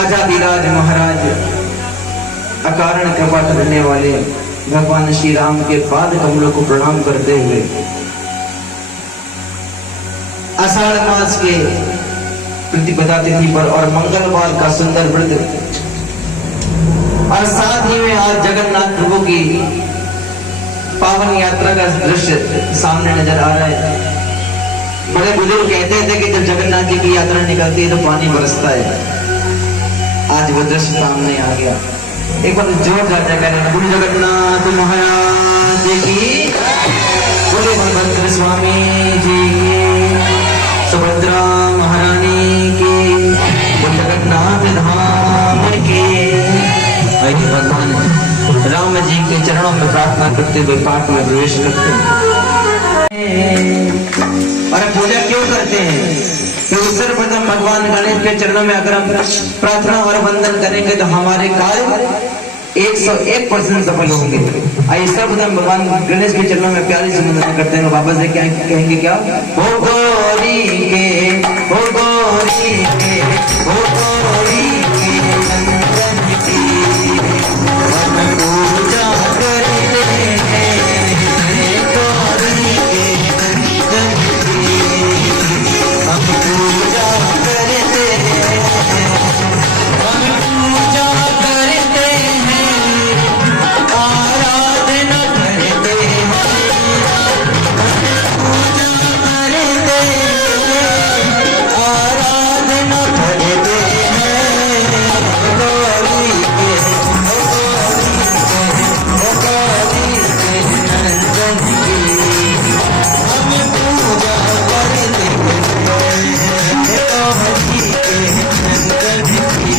राजाधिराज महाराज अकारण कृपा करने वाले भगवान श्री राम के पाद कमलों को प्रणाम करते हुए आषाढ़ मास के प्रतिपदा तिथि पर और मंगलवार का सुंदर व्रत और साथ ही में आज जगन्नाथ प्रभु की पावन यात्रा का दृश्य सामने नजर आ रहा है। बड़े बुजुर्ग कहते थे कि जब जगन्नाथ जी की यात्रा निकलती है तो पानी बरसता है। आज वो दृश्य सामने आ गया। एक बार जोर जाता है गुरु जगन्नाथ महाराज की, बोले बलभद्र स्वामी जी की, सुभद्रा महारानी की, जगन्नाथ धाम की। भगवान राम जी के चरणों में प्रार्थना करते हुए पाठ में प्रवेश करते हैं। और पूजा क्यों करते हैं? क्योंकि सर्वप्रथम भगवान गणेश के चरणों में अगर हम प्रार्थना और वंदन करेंगे तो हमारे कार्य 101% सफल होंगे। आइए सर्वप्रथम भगवान गणेश के चरणों में प्यारी से वंदना करते हैं। वापस से क्या कहेंगे? क्या हो गौरी के, हो गौरी के, हो गौरी के नंदन की पूजा करते हैं। गौरी के नंदन की हम पूजा करते हैं, हम पूजा करते हैं, आराधना करते हैं, पूजा करते हैं, आराधना करते हैं। गौरी के, गौरी के नंदन की हम पूजा करते हैं, गौरी के नंदन की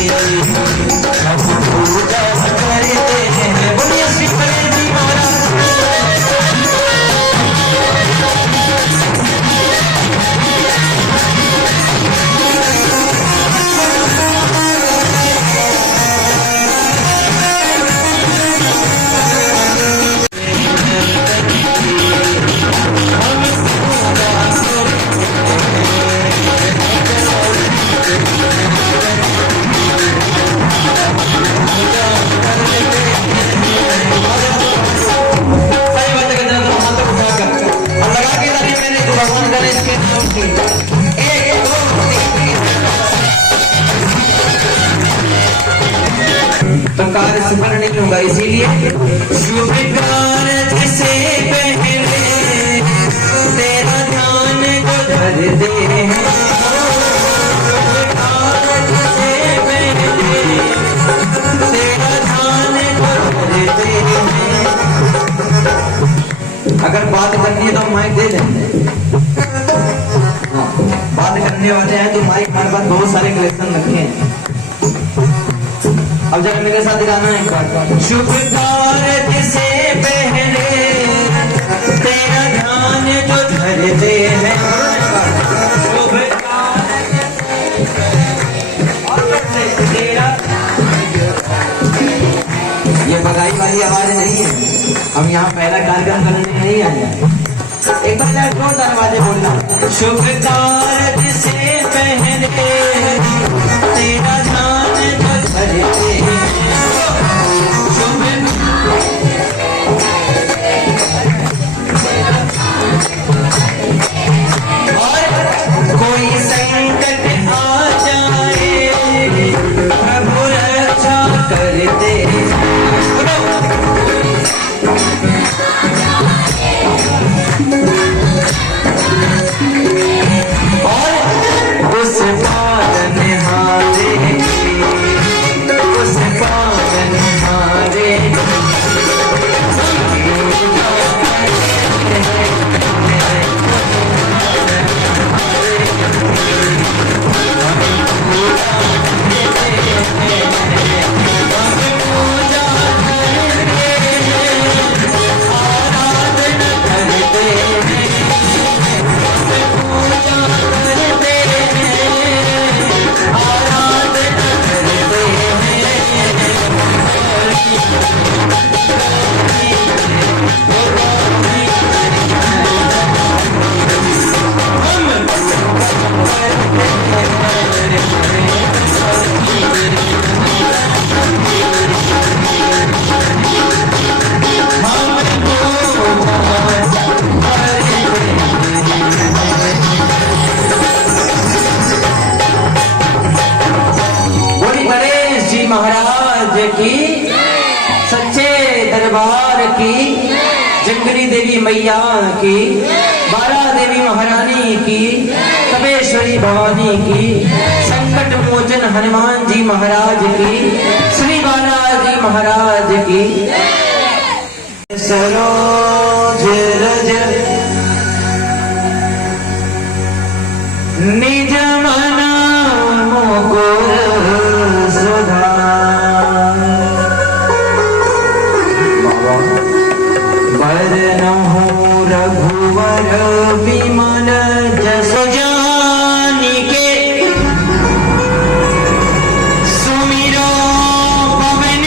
हम पूजा करते हैं। बोलिए श्री गणेश जी महाराज। तो कार्य सफल नहीं होगा, इसीलिए शुभ कार्य से पहले तेरा ध्यान को धरते हैं। कार्य से पहले तेरा ध्यान को धरते हैं। अगर बात करनी है तो माइक दे दें। बात करने वाले हैं तो माइक हमारे पास बहुत सारे कलेक्शन रखे हैं। अब जब मेरे साथ गाना है एक बार। शुभ कार्य से पहले तेरा ध्यान जो धरते हैं, शुभ कार्य तेरा। ये बधाई वाली आवाज नहीं है, हम यहाँ पहला कार्यक्रम करने नहीं आए। एक बार दो दरवाजे बोलना। शुभ कार्य से पहले तेरा ध्यान जो धरते हैं, कोई संकट आ जाए प्रभु रक्षा करते हैं। और उस पालन शंकरी देवी मैया की, बारा देवी महारानी की, तपेश्वरी भवानी की, संकट मोचन हनुमान जी महाराज की, श्री बालाजी महाराज की। सरोज रज निज मना मुकुर सुधा वरनहु रघुवर विमल जस जानि के सुमिरो पवन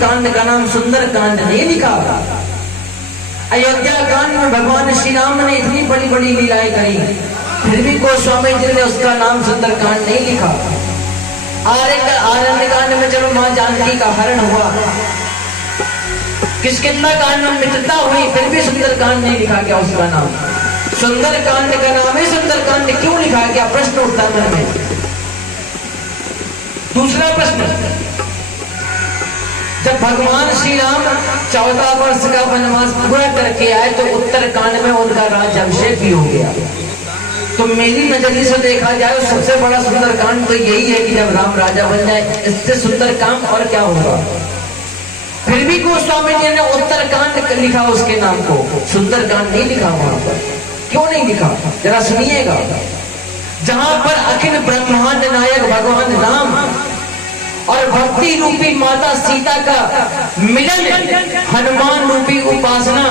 कांड का नाम सुंदर कांड नहीं लिखा। अयोध्या कांड में भगवान श्री राम ने इतनी बड़ी बड़ी लीलाएं करी, फिर भी गोस्वामी जी ने उसका नाम सुंदर कांड नहीं लिखा। आरण्य कांड में जब मां जानकी का हरण हुआ, किष्किंधा कांड में मित्रता हुई, फिर भी सुंदर कांड नहीं लिखा गया उसका नाम। सुंदर कांड का नाम है सुंदर कांड क्यों लिखा गया, प्रश्न उठता है मन में। दूसरा प्रश्न, जब भगवान श्री राम 14 वर्ष का वनवास पूरा करके आए तो उत्तर कांड में उनका राज्याभिषेक भी हो गया। तो मेरी नजरिए से देखा जाए तो सबसे बड़ा सुंदर कांड तो यही है कि जब राम राजा बन जाए, इससे सुंदर काम और क्या होगा। फिर भी गोस्वामी जी ने उत्तर कांड लिखा उसके नाम को, सुंदर कांड नहीं लिखा वहां पर। क्यों नहीं लिखा, जरा सुनिएगा। जहां पर अखिल ब्रह्मांड नायक भगवान राम और भक्ति रूपी माता सीता का मिलन, हनुमान रूपी उपासना,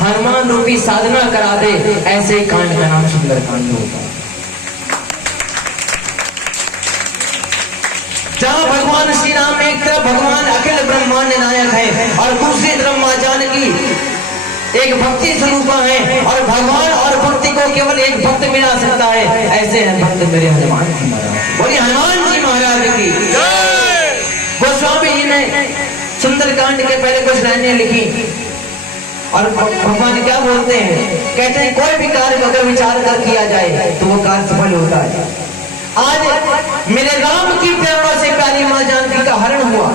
हनुमान रूपी साधना करा दे, ऐसे कांड का नाम सुंदर कांड होता है। जहां भगवान श्री राम एक तरफ भगवान अखिल ब्रह्मांड नायक है और दूसरी तरफ मां जानकी एक भक्ति स्वरूपा है, और भगवान और भक्ति को केवल एक भक्त मिला सकता है। ऐसे हैं भक्त मेरे हनुमान जी महाराज। बोलिए हनुमान जी महाराज की। गोस्वामी जी ने सुंदरकांड के पहले कुछ लाइनें लिखी और भगवान क्या बोलते हैं, कहते हैं कोई भी कार्य अगर विचार कर किया जाए तो वो कार्य सफल होता है। आज मेरे राम की प्रेरणा से प्यारी मां जानकी का हरण हुआ।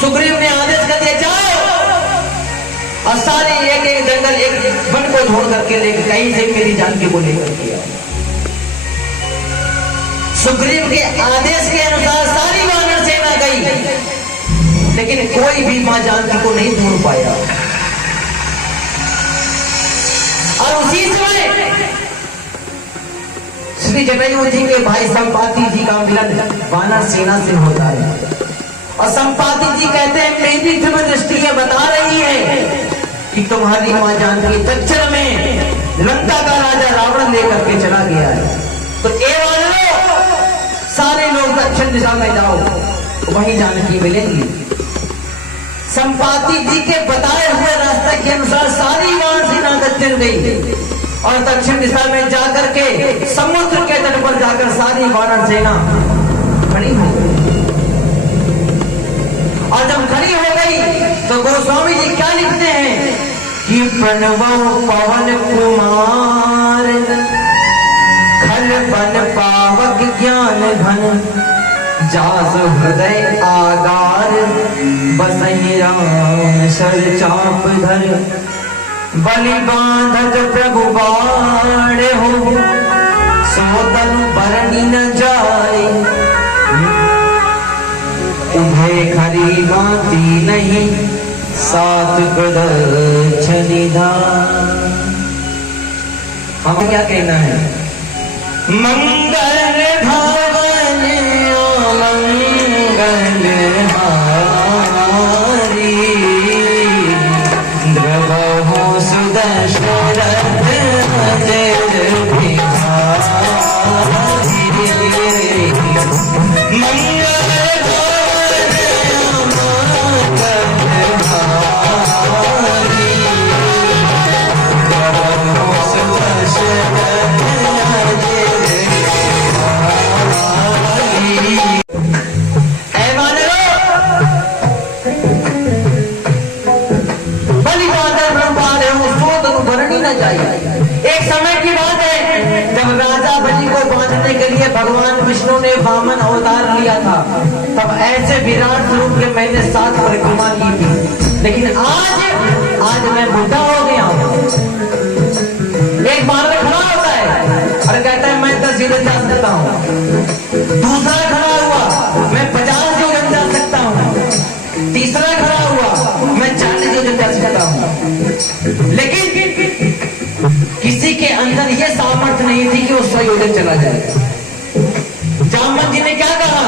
सुग्रीव ने आदेश कर दिया जाओ और सारे एक एक जंगल एक वन को छोड़ करके लेकर कहीं से मेरी जानकी को लेकर किया। सुग्रीव के आदेश के अनुसार सारी वानर सेना गई, लेकिन कोई भी मां जानकी को नहीं ढूंढ पाया। और उसी समय श्री जटायु जी के भाई संपाति जी का मिलन वानर सेना से होता है। और संपाति जी कहते हैं मेरी तुम्हें दृष्टि बता रही है कि तुम्हारी मां जानकी दक्षिण में लंका का राजा रावण लेकर के चला गया है। तो सारे लोग दक्षिण दिशा में जाओ, वहीं जानकी मिलेंगी। संपाति जी के बताए हुए रास्ते के अनुसार सारी वानर सेना दक्षिण गई और दक्षिण दिशा में जाकर के समुद्र के तट पर जाकर सारी वानर सेना खड़ी हो गई। और जब खड़ी हो गई तो गोस्वामी जी क्या लिखते हैं कि प्रणव पवन कुमार खल बन पावक ज्ञान घन जास हृदय आगार बसई राम सर चाप धर बलि बांधत प्रभु बाड़े हो, सोतन बरनी न जाए। उन्हें खरी भांति नहीं, सात प्रदर्शनी धाम। हमें क्या कहना है? मंगल भवन मंगल हारी, द्रवहु सुदशरथ जय भिखारी। मंगल भवन मंगल हारी, द्रवहु सुदशरथ एक समय की बात है जब राजा बलि को बांधने के लिए भगवान विष्णु ने वामन अवतार लिया था, तब ऐसे विराट रूप के मैंने 7 परिक्रमा की थी। लेकिन आज मैं बुढ़ा हो गया हूँ। एक बालक खड़ा होता है और कहता है मैं 10 योजन जा सकता हूँ। दूसरा खड़ा हुआ, मैं 50 योजन जा सकता हूँ। तीसरा खड़ा हुआ, मैं 40 योजन जा सकता हूँ। लेकिन किसी के अंदर यह सामर्थ्य नहीं थी कि वो 100 योजन चला जाए। जामवंत जी ने क्या कहा?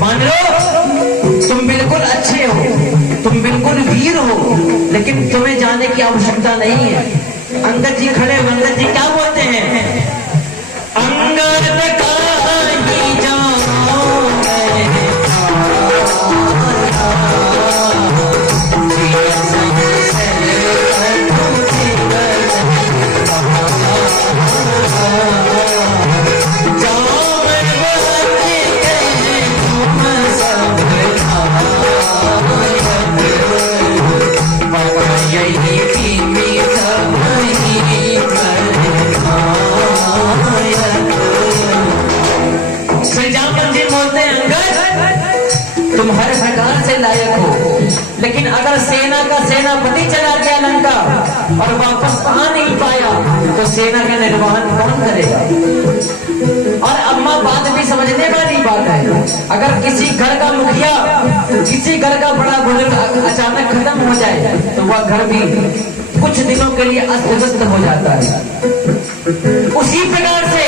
मान लो तुम बिल्कुल अच्छे हो, तुम बिल्कुल वीर हो, लेकिन तुम्हें जाने की आवश्यकता नहीं है। अंगद जी खड़े, अंगद जी क्या बोलते हैं? अंगद का ही जाओ तुम हर प्रकार से लायक हो, लेकिन अगर सेना का सेनापति चला गया लंका और वापस आ नहीं पाया तो सेना का निर्वहन कौन करेगा? और अम्मा बात भी समझने वाली बात है। अगर किसी घर का मुखिया, किसी घर का बड़ा बुजुर्ग अचानक खत्म हो जाए तो वह घर भी कुछ दिनों के लिए अस्त व्यस्त हो जाता है। उसी प्रकार से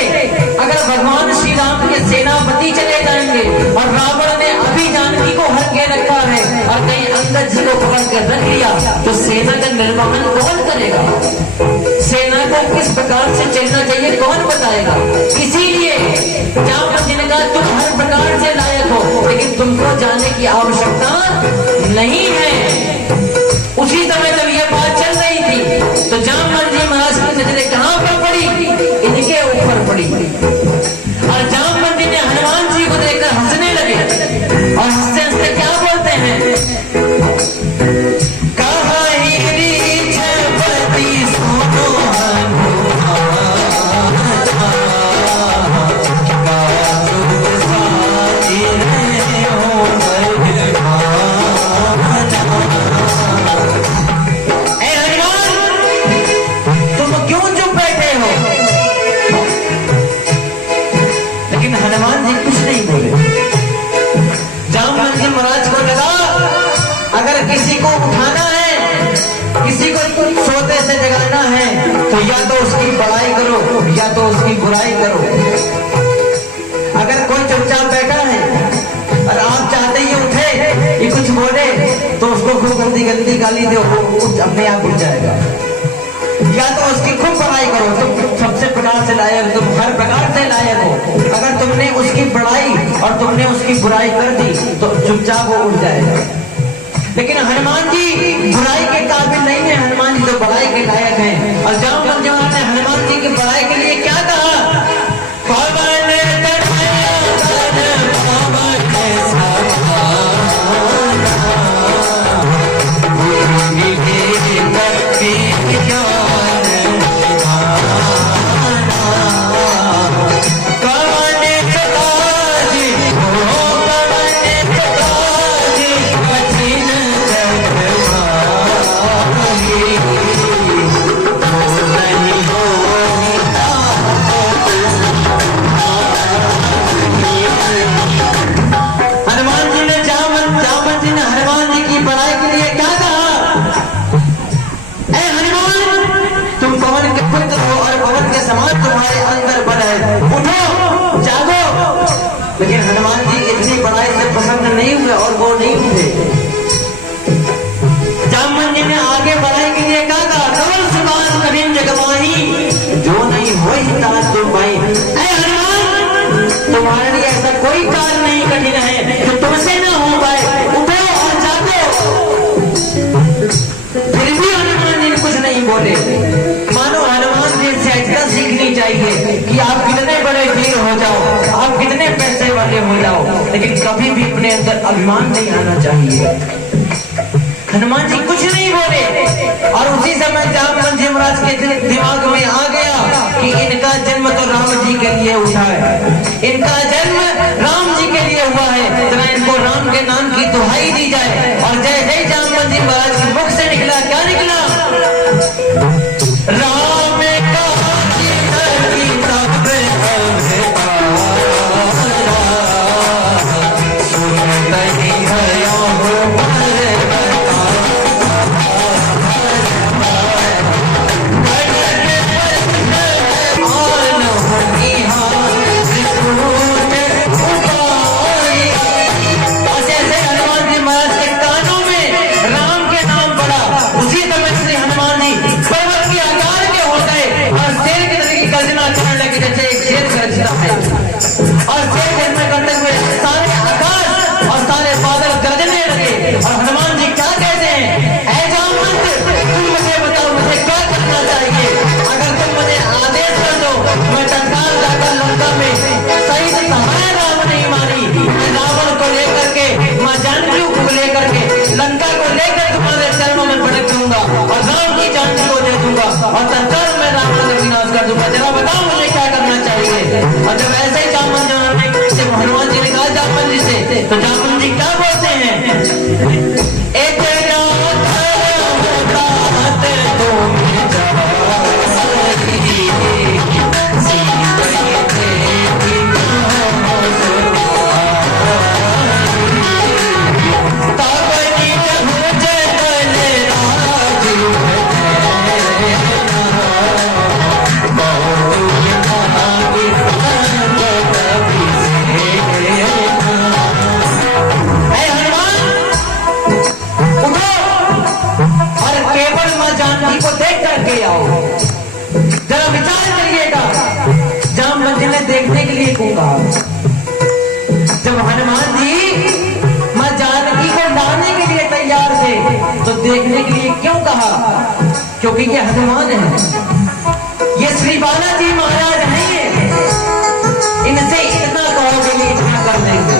अगर भगवान श्री राम के सेनापति चले जाएंगे और रावण ने अभी जानकी को हर के रखा है और कहीं अंगद जी को पकड़ कर रख लिया तो सेना का निर्वहन कौन करेगा? सेना को किस प्रकार से चलना चाहिए कौन बताएगा? इसीलिए जामवंत जी ने कहा तुम हर प्रकार से लायक हो, लेकिन तुमको जाने की आवश्यकता नहीं है। उसी समय जब यह बात चल रही थी तो जामवंत जी महाराज की नजरें कहां पर पड़ी? इनके ऊपर पड़ी। और जामवंत जी ने हनुमान जी को देखकर हंसने लगे और हंसते हंसते क्या बोलते हैं? कहा ही छपति सुनो किसी को उठाना है, किसी को सोते से जगाना है तो या तो उसकी बड़ाई करो या तो उसकी बुराई करो। अगर कोई चुपचाप बैठा है और आप चाहते ही उठे ये कुछ बोले तो उसको खूब गंदी गंदी गाली दो, वो अपने आप उठ जाएगा। या तो उसकी खूब बड़ाई करो, तुम सबसे प्रकार से लायक, तुम हर प्रकार से लायक हो। अगर तुमने उसकी बड़ाई और तुमने उसकी बुराई कर दी तो चुपचाप वो उठ जाएगा। लेकिन हनुमान जी बुराई के काबिल नहीं है, हनुमान जी तो बड़ाई के लायक हैं। और जामवंत जी ने हनुमान जी की बड़ाई के लिए क्या कहा? गवाही, जो नहीं हो ताज तुम भाई। ऐ हनुमान, तुम्हारे लिए ऐसा कोई कार्य नहीं कठिन है जो तुमसे ना हो पाए, उठो और जागो। फिर भी हनुमान जी कुछ नहीं बोले। मानो हनुमान जी से ऐसा सीखनी चाहिए कि आप कितने बड़े वीर हो जाओ, आप कितने पैसे वाले हो जाओ, लेकिन कभी भी अपने अंदर अभिमान नहीं आना चाहिए। हनुमान जी कुछ नहीं बोले और उसी समय जामवंत जी महाराज के दिमाग में आ गया कि इनका जन्म तो राम जी के लिए हुआ है, इनका जन्म राम जी के लिए हुआ है, जरा इनको राम के नाम की दुहाई दी जाए। और जय जय जामवंत जी महाराज के मुख से निकला, क्या निकला? राम और तत्काल मैं रावण का विनाश कर दूंगा। जरा बताओ मुझे क्या करना चाहिए? और जब ऐसे ही जामवंत जी हनुमान जी ने कहा जामवंत जी से, तो जामवंत जी क्या बोलते हैं? जरा विचार करिएगा, जामवंत जी ने देखने के लिए क्यों कहा? जब हनुमान जी मां जानकी को लाने के लिए तैयार थे तो देखने के लिए क्यों कहा? क्योंकि ये हनुमान है, ये श्री बालाजी महाराज हैं, इनसे इतना कहोगे इतना कर देंगे,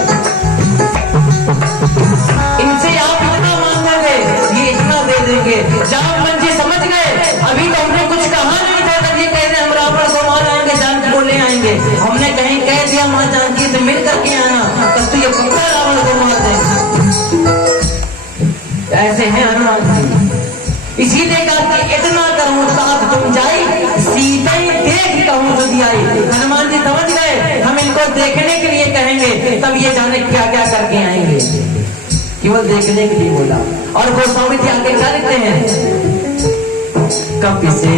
इनसे आप इतना मांगोगे ये इतना दे देंगे। जामवंत जी समझ गए अभी तो हमने कुछ कहा नहीं था, तब ये कह रहे हम रावण को मार आएंगे, जानकी को ले आएंगे। हमने कहीं कह दिया मां जानकी से मिल करके आना, तब तो ये पक्का रावण को मार देंगे। ऐसे हैं हनुमान जी। इसीलिए कहा कि इतना कहूं साथ तुम जाई, सीता देख कहूं तुझी आई। हनुमान जी समझ गए हम इनको देखने के लिए कहेंगे, तब ये जाने क्या क्या करके आएंगे, केवल देखने के लिए बोला। और गोस्वामी जी आगे क्या लिखते हैं? कपि से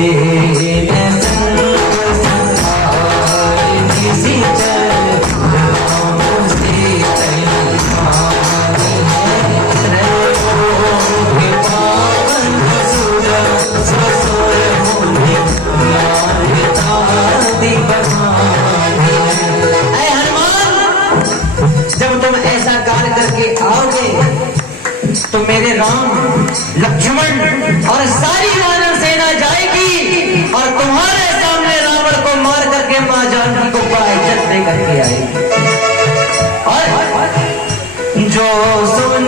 जब तुम ऐसा कार्य करके आओगे तो मेरे राम, लक्ष्मण और सारी वानर सेना जाएगी और तुम्हारे सामने रावण को मार करके मां जानकी को बड़ा इज्जत दे करके आएगी। और जो सुन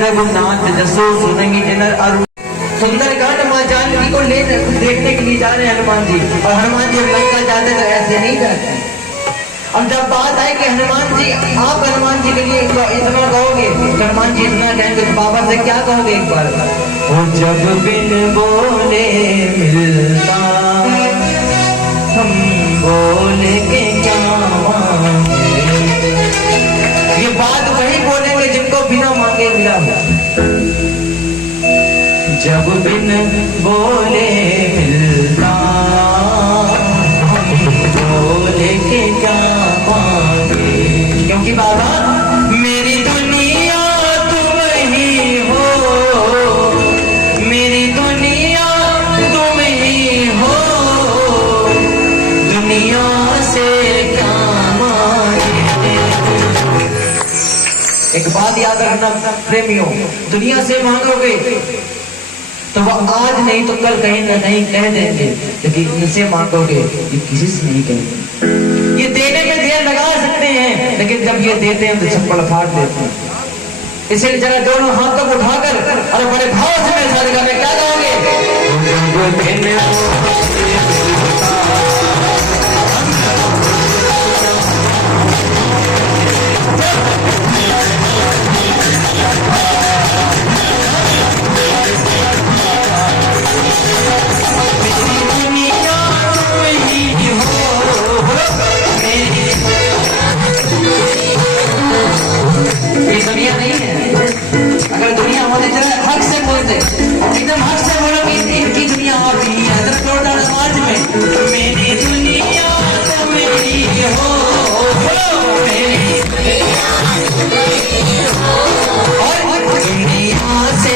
रघुनाथ जसो सुनेंगे जनर अरु। सुंदरकांड मां जानकी को ले देखने के लिए जा रहे हैं हनुमान जी, और हनुमान जी लंका जाते तो ऐसे नहीं जाते। अब जब बात है कि हनुमान जी आप हनुमान जी के लिए इतना कहोगे, हनुमान जी इतना कहेंगे तो बाबा से क्या कहोगे एक बार? ओ जब बिन बोले मिलता हम बोले के क्या मांगे। ये बात वही बोलेंगे जिनको बिना मांगे मिला हो। जब बिन बोले मिलता बोले के क्या मांगे, क्योंकि बाबा मेरी दुनिया तुम ही हो, मेरी दुनिया तुम ही हो, दुनिया से क्या मांगे। एक बात याद रखना प्रेमियों, दुनिया से मांगोगे तो वो आज नहीं तो कल कहीं ना कहीं कह देंगे, लेकिन इनसे मांगोगे ये किसी से नहीं कहेंगे। ये देने में देर लगा सकते हैं, लेकिन जब ये देते हैं तो चप्पल फाड़ देते हैं। इसलिए जरा दोनों हाथों को उठाकर और बड़े भाव से मेरे साथ गाने क्या गाओगे? दुनिया नहीं है, अगर दुनिया होती जरा हक से बोलते, एकदम हक से बोलो कि इनकी दुनिया और नहीं है। जरा जोरदार आवाज में, मेरी दुनिया तो मेरी हो, मेरी और दुनिया से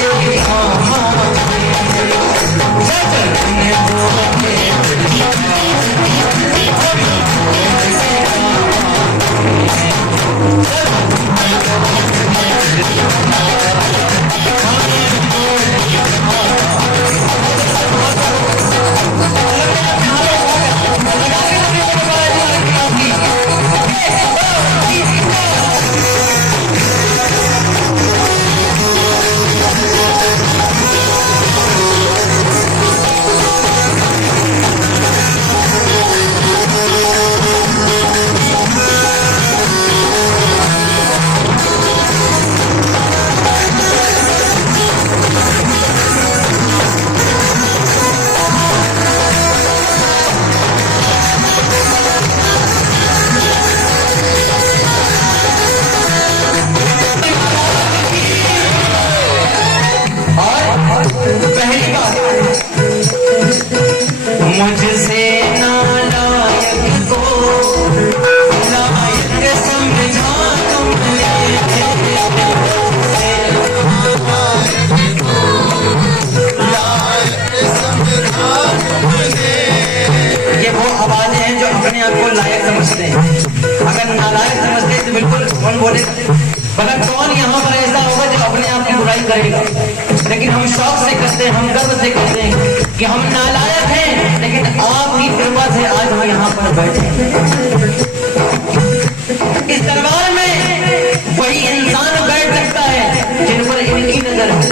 मुझसे नालायक को लायक समझा तुमने, ये वो आवाजें हैं जो अपने आप को लायक समझते हैं। अगर नालायक समझते हैं तो बिल्कुल कौन बोले, मगर कौन यहाँ पर ऐसा होगा जो अपने आप की बुराई करेगा। लेकिन हम शौक से करते हैं, हम गर्व से करते हैं कि हम नालायक हैं, लेकिन आपकी कृपा से आज हम यहाँ पर बैठे हैं। इस दरबार में वही इंसान बैठ सकता है जिन पर इनकी नजर है,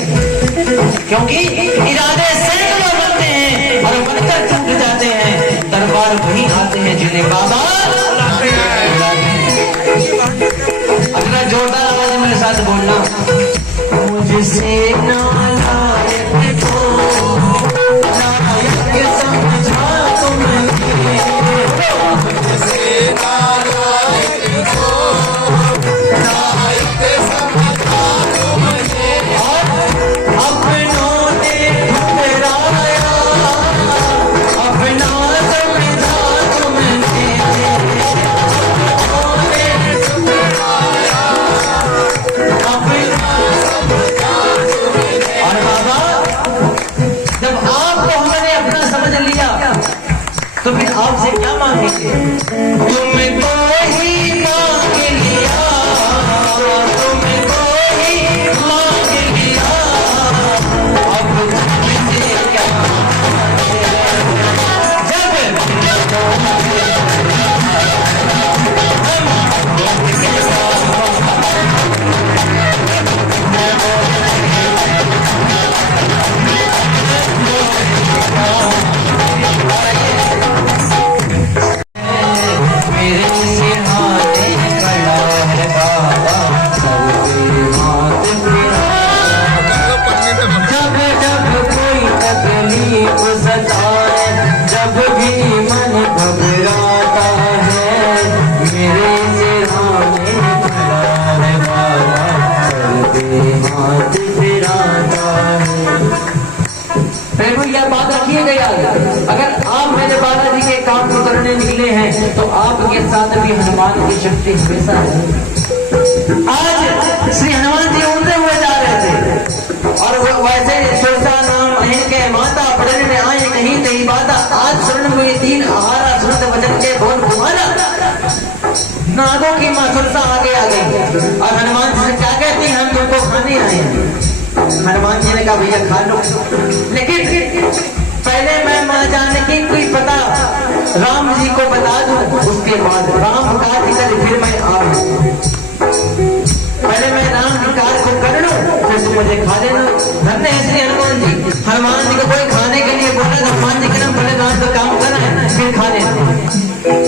क्योंकि इरादे सैकड़ों बनते हैं और बनकर टूट जाते हैं। दरबार वही आते हैं जिन्हें बाबा। अगला जोरदार आवाज मेरे साथ बोलना, मुझसे नालायक को लायक समझा तुमने, मुझसे नालायक को लायक समझा तुमने, अपनों ने ठुकराया अपना समझा तुमने, तो फिर आपसे क्या मांगेंगे? तुमको ही मांग लिया, तुमको ही मांग लिया, अब तुमसे क्या जब भी मन घबराता है, मेरे सिरहाने खड़ा है बाबा, कर दे हाथ फिरा। भगवान की शक्ति हमेशा है। आज श्री हनुमान जी उड़ते हुए जा रहे थे और वैसे सुरसा नाम इनके माता पढ़ने में आए कहीं नहीं बाता। आज शरण में तीन आहारा सुरत वचन के बोल कुमारा। नागों की मां सुरसा आगे आ गई और हनुमान जी से क्या कहती हैं, हम तुमको खाने आए हैं। हनुमान जी ने कहा भैया खा लो, लेकिन पहले मैं मां जानकी कोई पता राम जी को बता दूं, उसके बाद राम काज कर फिर मैं आऊं। पहले मैं राम की कार को कर लूं, फिर तुम मुझे खा लेना। धन्य है श्री हनुमान जी। हनुमान जी को कोई खाने के लिए बोला, हनुमान जी के नाम पहले राम का काम कर रहे हैं फिर खा लेना।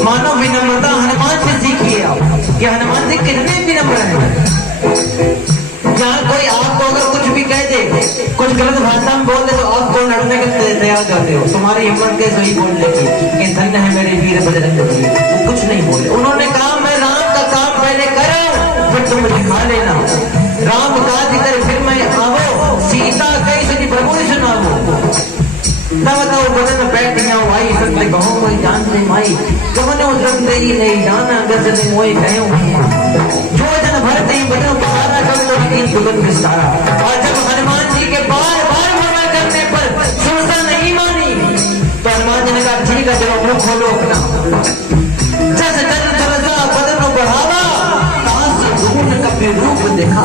मानव विनम्रता हनुमान से सीखिए आप कि हनुमान जी कितने विनम्र हैं। जहाँ कोई आपको अगर कुछ भी कह दे, कुछ गलत भाषा में बोल दे तो आपको लड़ने के तैयार करते हो। तुम्हारी हिम्मत कैसे ही बोलने की कि धन्य है मेरे वीर बजरंग बली। वो कुछ नहीं बोले, उन्होंने कहा मैं राम का काम पहले करूं फिर तुम मुझे खा लेना। राम काज कर फिर मैं आवो, सीता कैसे प्रभु ने सुनावो। तब बताओ बदन बैठिया भाई सत्य कहो कोई जानते माई। कमनो उद्रम तेरी नहीं जाना गजने मोई कहो। जो जन भरते बनो बहारा कर तो तीन दुगन विस्तारा। और जब हनुमान जी के बार बार मना करने पर सुरसा नहीं मानी तो हनुमान जी ने कहा ठीक है चलो मुंह खोलो अपना। जस जन सुरसा बदन बढ़ावा तास दून कपि रूप देखा।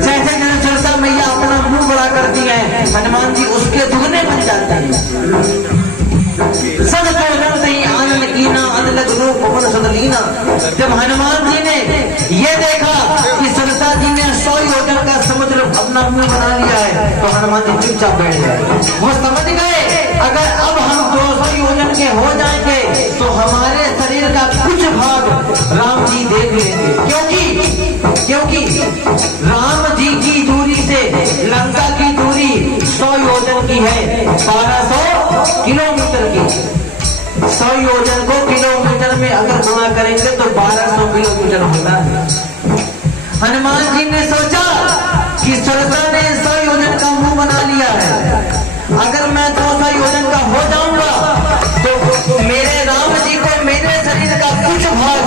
जैसे जन सुरसा मैया अपना मुंह बड़ा करती है, हनुमान जी उसके दुगने बन जाते हैं। सब आनंद कीना अनलग रूप पवन सदलीना। जब हनुमान जी ने ये देखा कि सुरसा जी ने 100 योजन का समुद्र अपना मुंह बना लिया है तो हनुमान जी चुपचाप बैठ गए। वो समझ गए अगर अब हम 200 योजन के हो जाएंगे तो हमारे शरीर का कुछ भाग राम जी देख लेंगे। क्योंकि राम जी की दूरी से लंका की दूरी 100 योजन की है, 1200 किलोमीटर की। 100 योजन को किलोमीटर में अगर गुणा करेंगे तो 1200 किलोमीटर होता है। हनुमान जी ने सोचा कि सुरसा ने 100 योजन का मुंह बना लिया है, अगर मैं 200 योजन का हो जाऊंगा तो मेरे राम जी को मेरे शरीर का कुछ भाग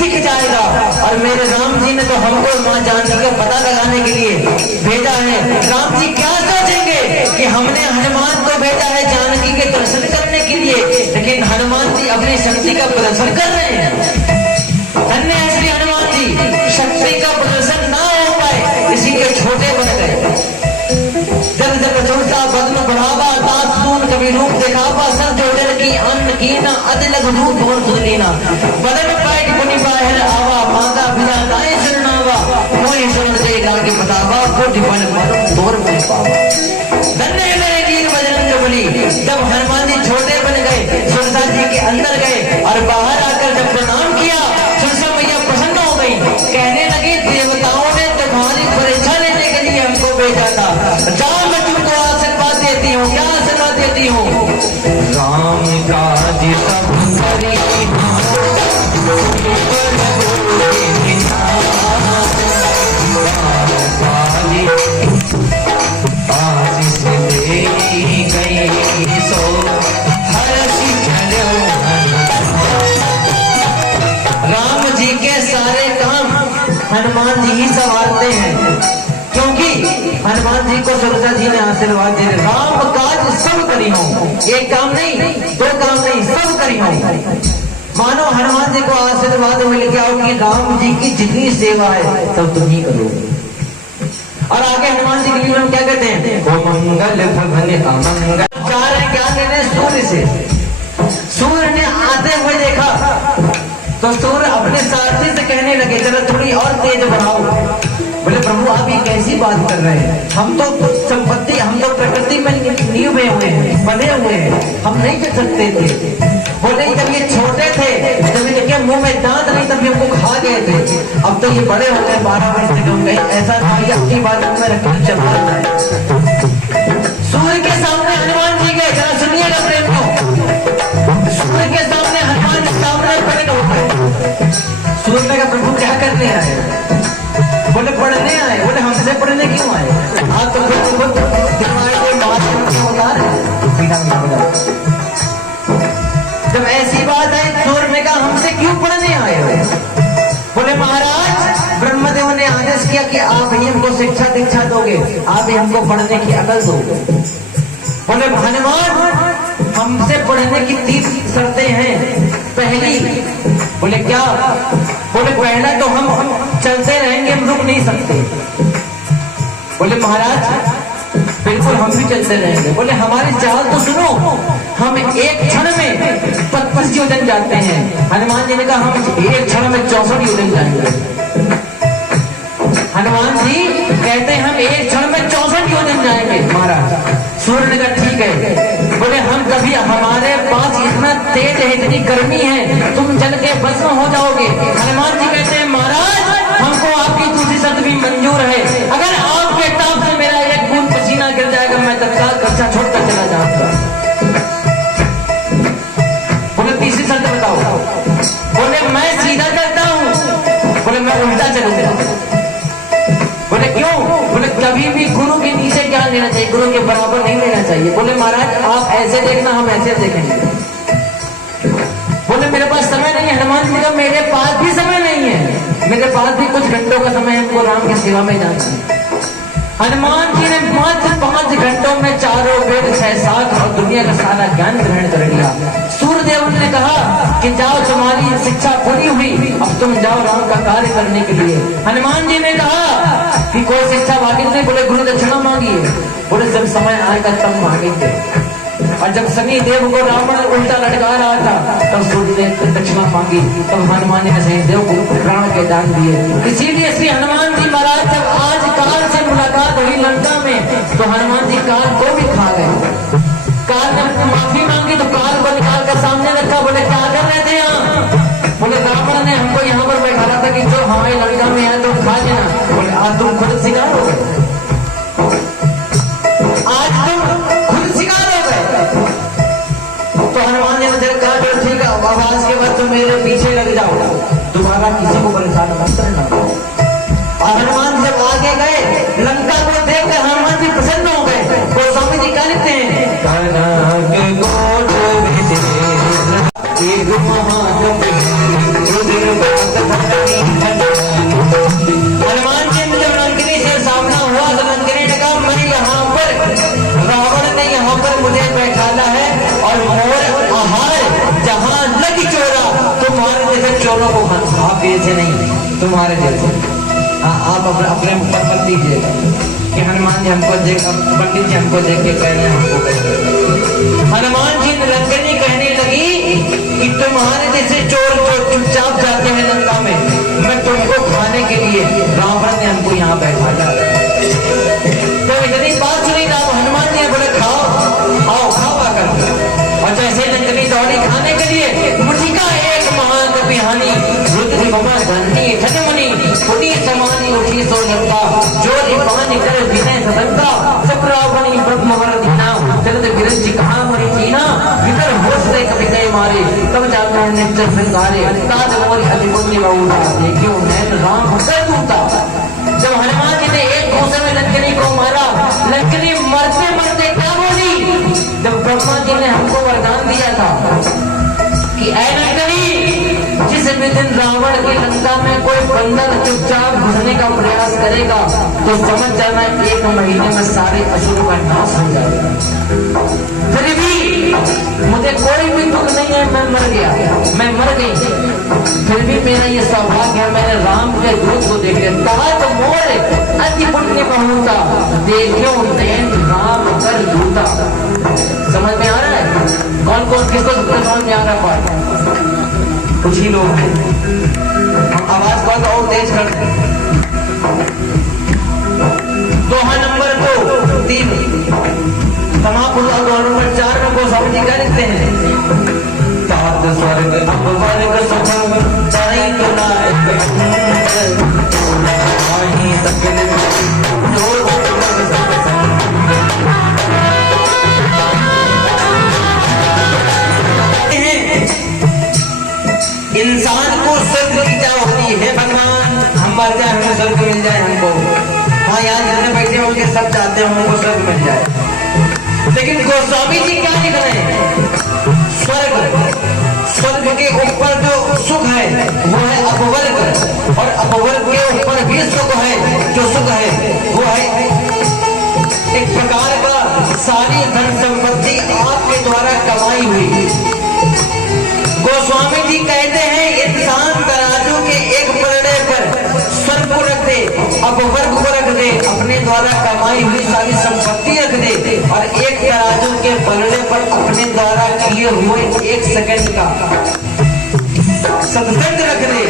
दिख जाएगा। और मेरे राम जी ने तो हमको मां जानकी का पता लगाने के लिए भेजा है। राम जी क्या सोचेंगे कि हमने हनुमान को भेजा है जानकी के दर्शन करने के लिए, लेकिन हनुमान जी अपनी शक्ति का प्रदर्शन कर रहे हैं। धन्य है श्री हनुमान जी, शक्ति का प्रदर्शन ना हो पाए इसीलिए छोटे बन गए। जब जब जोता बदन बढ़ावा दास दून कभी रूप दिखावा। सर जोड़न की अन्न कीना अदलग रूप और सुदीना। बदन पाए पुनि बाहर आवा मांगा बिना दाए शरणावा। मोहि शरण से लागे बतावा कोटि बल पर तोर बन पावा। धन्य है मेरे वीर बजरंग बली। जब हनुमान जी छोटे बन गए, सुरसा जी के अंदर गए और बाहर आकर जब प्रणाम किया, सुरसा मैया प्रसन्न हो गई। कहने लगी देवताओं ने तुम्हारी परीक्षा लेने के लिए हमको भेजा था। जाओ मैं तुमको आशीर्वाद देती हूँ। क्या आशीर्वाद देती हूँ? राम काज सब करी आशीष दे गई सो हर्षि चलो। राम जी के सारे काम हनुमान जी ही संभालते हैं, क्योंकि हनुमान जी को सुरसा जी ने आशीर्वाद दे राम काज सब करी हो। एक काम नहीं, दो काम नहीं, सब करी हो। मानो हनुमान जी को आशीर्वाद मिल गया हो कि राम जी की जितनी सेवा है सब तुम ही करोगे। और आगे हनुमान जी के लिए क्या कहते हैं? ओ मंगल भवन अमंगल। चार है क्या लेने सूर्य से। सूर्य ने आते हुए देखा तो सूर्य अपने सारथी से कहने लगे चलो थोड़ी और तेज बढ़ाओ। बोले प्रभु आप ये कैसी बात कर रहे हैं? हम तो संपत्ति, हम तो प्रकृति में नियुमे हुए हैं, बने हुए हैं, हम नहीं कर सकते थे। बोले जब ये छोटे थे, जब इनके मुंह में दांत नहीं तब हमको खा गए थे। अब तो ये बड़े हो गए, 12 वर्ष के हो गए, ऐसा नहीं अपनी बात में रखकर चल रहा है। सूर्य के सामने हनुमान जी गए, जरा सुनिएगा प्रेम को। सूर्य के सामने हनुमान जी सामने खड़े हो गए। सूर्य का प्रभु क्या करने आए? बोले पढ़ने आए। बोले हमसे पढ़ने क्यों आए? हाँ तो फिर दिमाग के बात होता है। जब ऐसी बात है सूर्य ने कहा हमसे क्यों पढ़ने आए? शिक्षा दीक्षा दोगे, आप ही हमको पढ़ने की अकल दो। बोले हनुमान हमसे पढ़ने की 3 शर्तें हैं। पहली, बोले क्या? बोले पहला तो हम चलते रहेंगे, हम रुक नहीं सकते। बोले महाराज बिल्कुल हम भी चलते रहेंगे। बोले हमारी चाल तो सुनो, हम एक क्षण में 25 योजन जाते हैं। हनुमान जी ने कहा हम एक क्षण में 64 योजन जाएंगे। हनुमान जी कहते हैं हम एक क्षण में 64 योजन जाएंगे। महाराज सूर्य ने कहा ठीक है। बोले हम कभी, हमारे पास इतना तेज है, इतनी गर्मी है, तुम जल के भस्म हो जाओगे। हनुमान जी कहते हैं महाराज हमको आपकी दूसरी शर्त भी मंजूर है, अगर आपके ताप से मेरा एक बूंद पसीना गिर जाएगा, मैं तत्काल कक्षा छोड़कर चला जाऊंगा। बोले तीसरी शर्त बताओ। बोले मैं सीधा चलता हूँ। बोले मैं उल्टा चलूंगा। बोले क्यों? बोले कभी भी गुरु के नीचे ज्ञान लेना चाहिए, गुरु के बराबर नहीं लेना चाहिए। बोले महाराज आप ऐसे देखना, हम ऐसे देखेंगे। बोले मेरे पास समय नहीं है। हनुमान जी का मेरे पास भी समय नहीं है, मेरे पास भी कुछ घंटों का समय हमको राम की सेवा में जाना है। हनुमान जी ने मात्र 5 घंटों में चारों वेद 6-7 और दुनिया का सारा ज्ञान ग्रहण कर लिया। सूर्यदेव ने कहा कि जाओ तुम्हारी शिक्षा पूरी हुई, अब तुम जाओ राम का कार्य करने के लिए। हनुमान जी ने कहा कि कोई शिक्षा बाकी नहीं। बोले गुरु दक्षिणा मांगिए। बोले जब समय आएगा तब मांगेंगे। और जब शनि देव को रावण उल्टा लटका रहा था तब सूर्यदेव ने दक्षिणा मांगी, तब हनुमान जी ने शनिदेव को प्राण के दान दिए। इसीलिए श्री हनुमान जी महाराज जब आज काल से मुलाकात हुई लंका में, तो हनुमान जी काल को भी खा गए। काल ने माफी मांगी तो काल को निकाल कर सामने रखा। बोले क्या कर रहे थे यहाँ? बोले रावण ने हमको यहाँ पर बैठा था कि जो हमारे लंका में है तो खा लेना। बोले आज तुम खुद शिकार हो गए, आज तुम खुद शिकार हो गए। तो हनुमान ने मुझे कहा चलो ठीक है, अब आज के बाद तुम मेरे पीछे लग जाओ, दोबारा किसी को परेशान मत करना। और हनुमान जब आगे गए, लंका को देखकर हनुमान जी प्रसन्न हो गए। तो स्वामी जी क्या लिखते हैं? हनुमान जी जब लंकनी से सामना हुआ तो लंकनी ने कहा मैं यहाँ पर, रावण ने यहाँ पर मुझे बैठाना है और मोर आहार जहाँ लगी चोरा, तुम्हारे जैसे चोरों को खाना। आप जैसे नहीं, तुम्हारे जैसे। आप अपने ऊपर मत दीजिएगा कि हनुमान जी हमको देख, पंडित जी हमको देख के कह रहे हैं हमको कह। हनुमान जी लंकनी कहने लगी कि तुम्हारे जैसे चोर जो चुपचाप जाते हैं लंका में, मैं तुमको खाने के लिए रावण ने हमको यहाँ बैठा था। तो इतनी बात सुनी ना, हनुमान जी बोले खाओ आओ खाओ आकर। और जैसे लंकनी दौड़ी खाने के लिए, मुझिका एक महाकवि हानि रुद्र बमा धनी धनमणि पुनी समानी उठी सो लंका, जोरी पानी कर विनय सदंका, चक्रावणी ब्रह्मवर धीना, जगत विरंजी कहाँ मरी चीना, विकर होश दे कभी गए मारे, तब जाकर निश्चर संगारे, ताज मोरी अधिपुण्य बहुता, देखियो नैन राम कर दूता। जब हनुमान जी ने एक घूसे में लंकनी को मारा, लंकनी मरते मरते क्या बोली? जब ब्रह्मा जी ने हमको वरदान दिया था कि ऐ लंकनी, जिस भी दिन रावण की लंका में कोई बंदर चुपचाप घुसने का प्रयास करेगा तो समझ जाना 1 महीने में सारे असुरों का नाश हो जाएगा। फिर भी मुझे कोई भी दुख नहीं है, मैं मर गया, मैं मर गई, फिर भी मेरा ये सौभाग्य है मैंने राम के दूत को देख लिया। कहा तो मोर अति पुण्य बहुता, देखियो नैन राम कर दूता। समझ में आ रहा है? कौन कौन किसको समझ में आ रहा है? कुछ ही लोग हैं। हम आवाज को और तेज कर दें। दोहा नंबर 2, 3 समाप्त हुआ। दोहा नंबर 4 में गोस्वामी जी क्या लिखते हैं? तात स्वर्ग अपवर्ग सुखम ताई तुनाए वहीं सकल इंसान को स्वर्ग की क्या होती है? भगवान हम मर जाए हमें स्वर्ग मिल जाए हमको। हाँ यहाँ जितने बैठे हैं उनके सब चाहते हैं हमको स्वर्ग मिल जाए। लेकिन गोस्वामी जी क्या लिख रहे हैं? स्वर्ग, स्वर्ग के ऊपर जो सुख है वो है अपवर्ग, और अपवर्ग के ऊपर भी सुख है। जो सुख है वो है एक प्रकार का सारी धन संपत्ति आपके द्वारा कमाई हुई। गोस्वामी जी कहते हैं इंसान तराजू के एक पलड़े पर स्वर्ग को रख दे, अपवर्ग को रख दे, अपने द्वारा कमाई हुई सारी संपत्ति रख दे, और एक तराजू के पलड़े पर अपने द्वारा किए हुए एक सेकंड का सत्संग रख दे,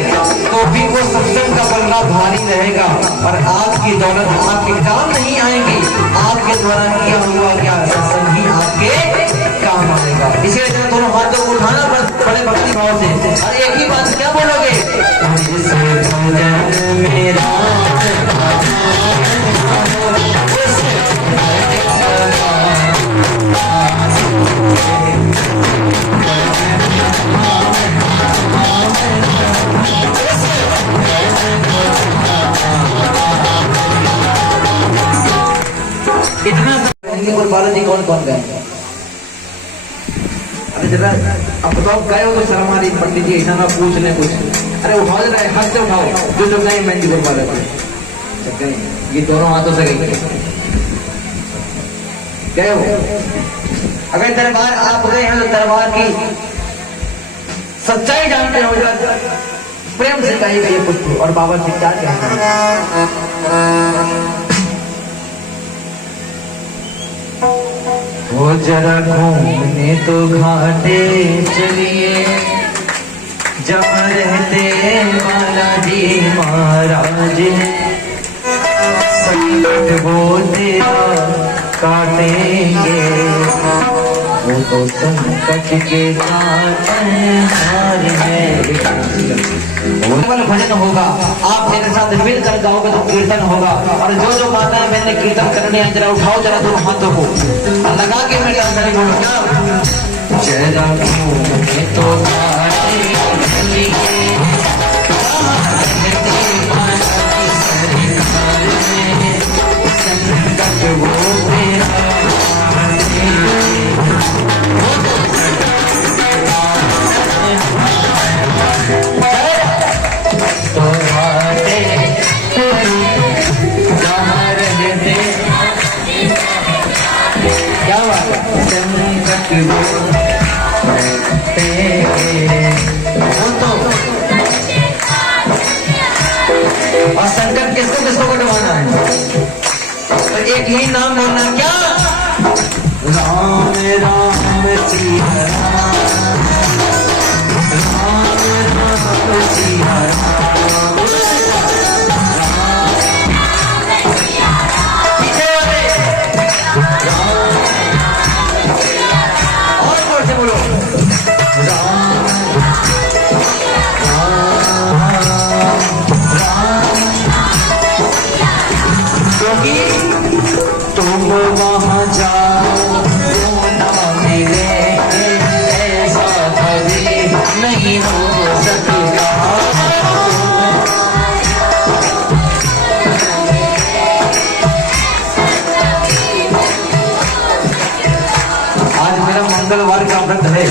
तो भी वो सत्संग का पलड़ा भारी रहेगा और आपकी दौलत आपके काम नहीं आएगी। आपके द्वारा किया हुआ क्या सत्संग ही आपके काम आएगा। इसलिए जरा दोनों हाथों को उठाना बड़े भक्ति भाव से, और एक ही बात क्या बोलोगे, मेरा इतना गुरुबाला जी कौन कौन गए? अरे जरा अब बताओ, गए हो तो शर्म आ रही पंडित जी, ऐसा ना पूछ ले कुछ। अरे उठाओ जरा, हाथ से उठाओ जो गए मेहंदी गुरुबाला जी, ये दोनों हाथों से गए हो। अगर दरबार आप गए हैं तो दरबार की सच्चाई जानते हो, जरा प्रेम से कहिएगा ये कुछ, और बाबा जी क्या कहते हैं। वो जरा घूमने तो घाटे चलिए, जहाँ रहते बालाजी महाराज, संकट वो तेरा काटेंगे, वो तो संकट के काटने वाला भजन होगा। आप मेरे साथ मिलकर गाओगे तो कीर्तन होगा। और जो जो माता है मैंने कीर्तन करने हैं, जरा उठाओ जरा दोनों हाथों को लगा के मेरे अंदर बोलो क्या, जरा घूमने तो संकट वो और संकट किसको किसको कटवाना है, तो एक ही नाम बोलना क्या, राम राम सिया राम, राम राम सिया राम, पीछे वाले और जोर से बोलो, तुम वहाँ जाओ तो ना मिले, ऐसा कभी नहीं हो सकता। आज मेरा मंगलवार का व्रत है।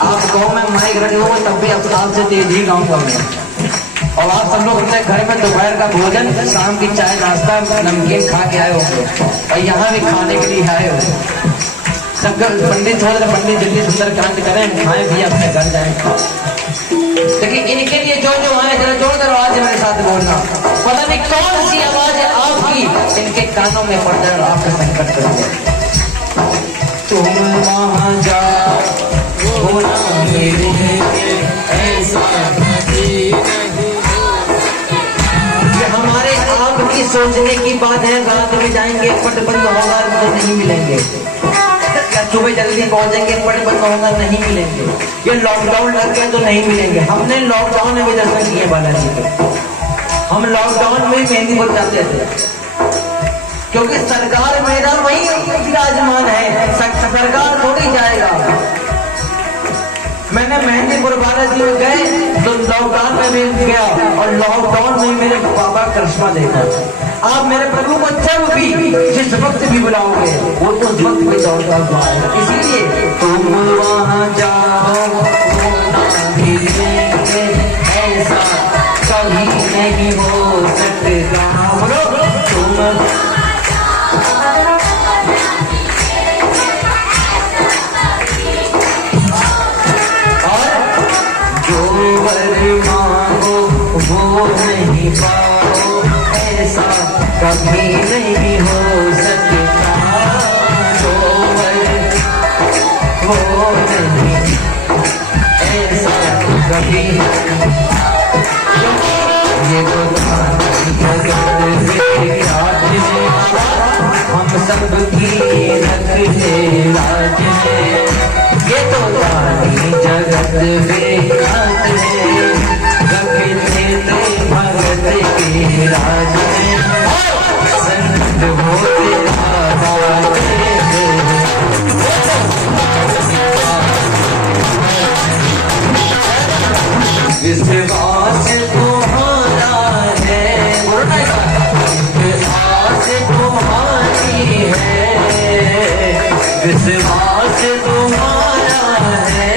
आप गाँव में माइक रखे हो तब भी अब से तेज ही गाँव का, और आप सब लोग अपने घर में दोपहर का भोजन, शाम की चाय नाश्ता नमकीन खा के आए हो, और यहाँ भी खाने के लिए आए हो। सब पंडित हो रहे, पंडित जल्दी सुंदरकांड करें, खाएं भी अपने घर जाएं। लेकिन इनके लिए जो जो आए जरा जोर कर आवाज मेरे साथ बोलना, पता नहीं कौन सी आवाज आपकी इनके कानों में पड़ जाए और आपका संकट कर जाए। तुम वहाँ जाओ ना मिले, ऐसा हमारे आपकी सोचने की बात है। रात में जाएंगे पट बंद होगा तो नहीं मिलेंगे, या सुबह जल्दी पहुंचेंगे पट बंद होगा नहीं मिलेंगे, ये लॉकडाउन लग गया तो नहीं मिलेंगे। हमने लॉकडाउन में भी दर्शन किए बालाजी के, हम लॉकडाउन में मेहंदी पर जाते थे, क्योंकि सरकार मेरा वही विराजमान है, सरकार थोड़ी जाएगा। मैंने मेहंदीपुर बालाजी में गए तो लॉकडाउन में भी गया, और लॉकडाउन में मेरे बाबा करिश्मा देखा। आप मेरे प्रभु को जब भी जिस वक्त भी बुलाओगे वो तो उस वक्त भी दौड़ आएगा। इसीलिए तुम वहाँ जाओ तो ना मिलेंगे, ऐसा कभी जो वर मांगो वो नहीं पाओ, ऐसा कभी नहीं हो सकता। जो वर वो नहीं, ऐसा कभी ये तो हम सब की रख है राज है। ये तो रानी जगत बेहात है, रखते थे भगत के राज में। संत हो तेरा बात विश्वास तुम्हारा है, विश्वास तुम्हारी है, विश्वास तुम्हारा है।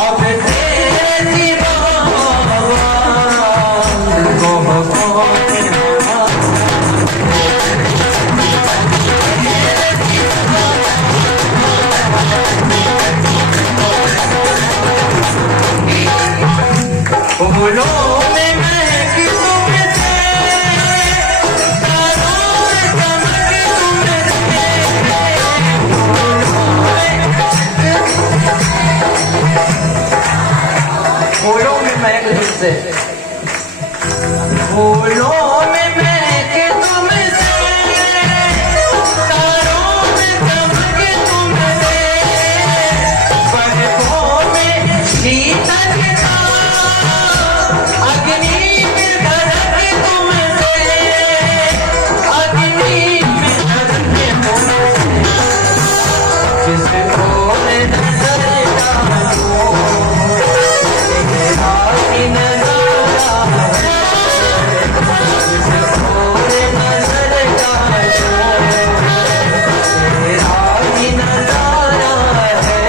अब तेरे दीवाना फूलों में महक तुमसे, तारों में चमक तुमसे, फूलों में महक तुमसे, फूलों में महक तुमसे, तारों में चमक तुमसे, बरसों में शीतलता, अग्नि में धड़क तुमसे, अग्नि में धड़क तुमसे। जिसको नजर डालो तेरा ही नजारा है, जिसको नजर डालो तेरा ही नजारा है।